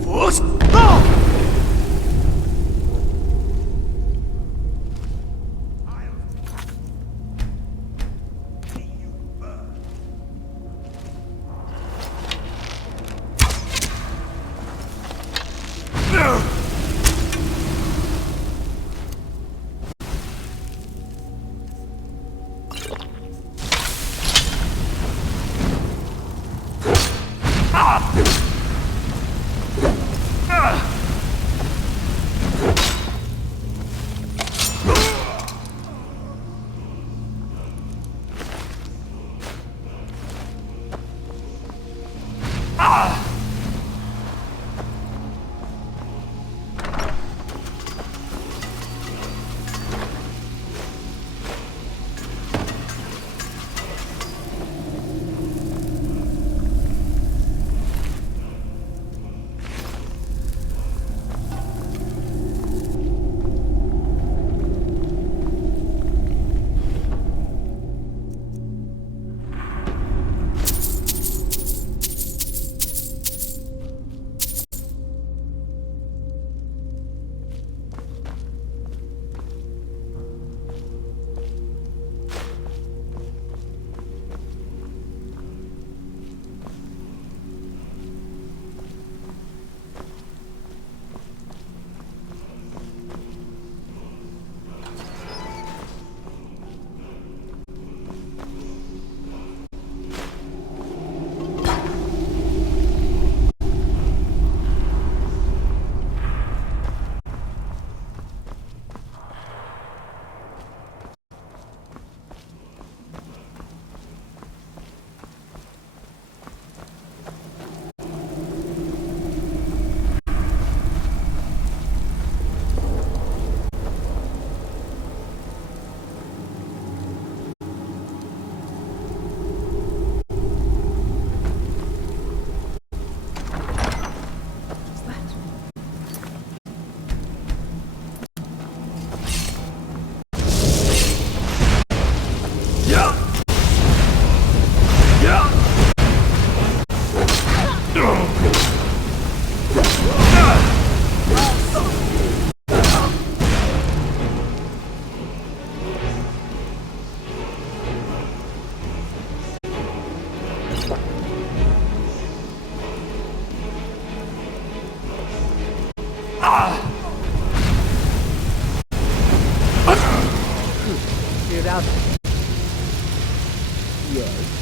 Force! Yes.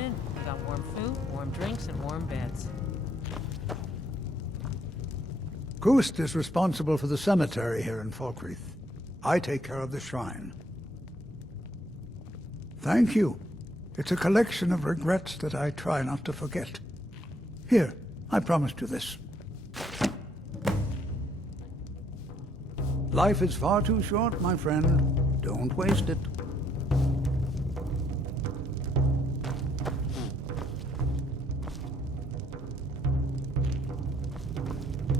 in. We got warm food, warm drinks, and warm beds. Gust is responsible for the cemetery here in Falkreath. I take care of the shrine. Thank you. It's a collection of regrets that I try not to forget. Here, I promised you this. Life is far too short, my friend. Don't waste it.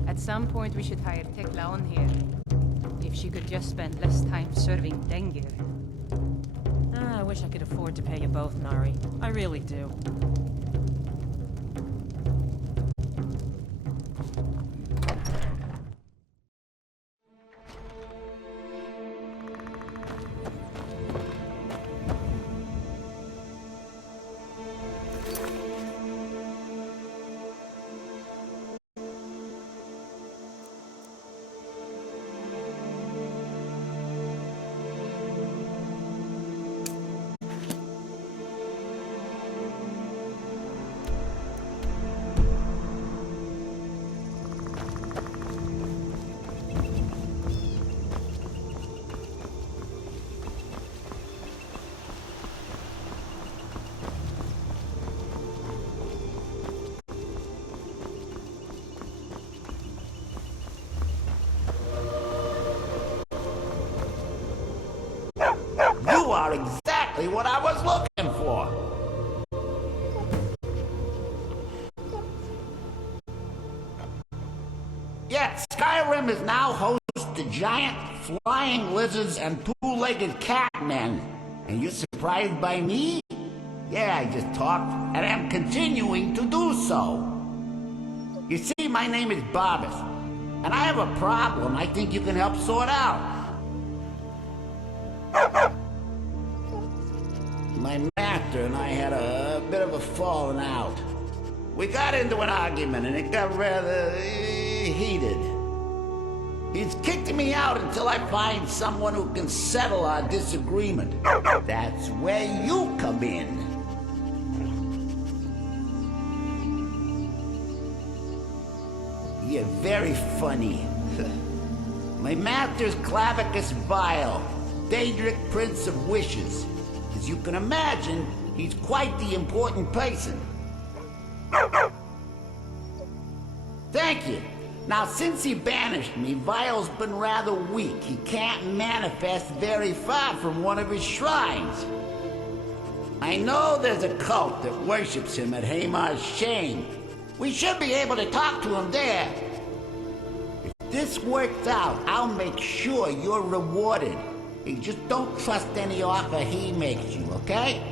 At some point we should hire Tekla on here. If she could just spend less time serving Dengir. I wish I could afford to pay you both, Nari. I really do. You are exactly what I was looking for. Yet Skyrim is now host to giant flying lizards and two-legged catmen. And you're surprised by me? Yeah, I just talked, and I'm continuing to do so. You see, my name is Barbas, and I have a problem I think you can help sort out. My master and I had a bit of a falling out. We got into an argument and it got rather heated. He's kicked me out until I find someone who can settle our disagreement. That's where you come in. You're very funny. My master's Clavicus Vile, Daedric Prince of Wishes. As you can imagine, he's quite the important person. Thank you. Now, since he banished me, Vile's been rather weak. He can't manifest very far from one of his shrines. I know there's a cult that worships him at Hamar's Shane. We should be able to talk to him there. If this works out, I'll make sure you're rewarded. You just don't trust any offer he makes you, okay?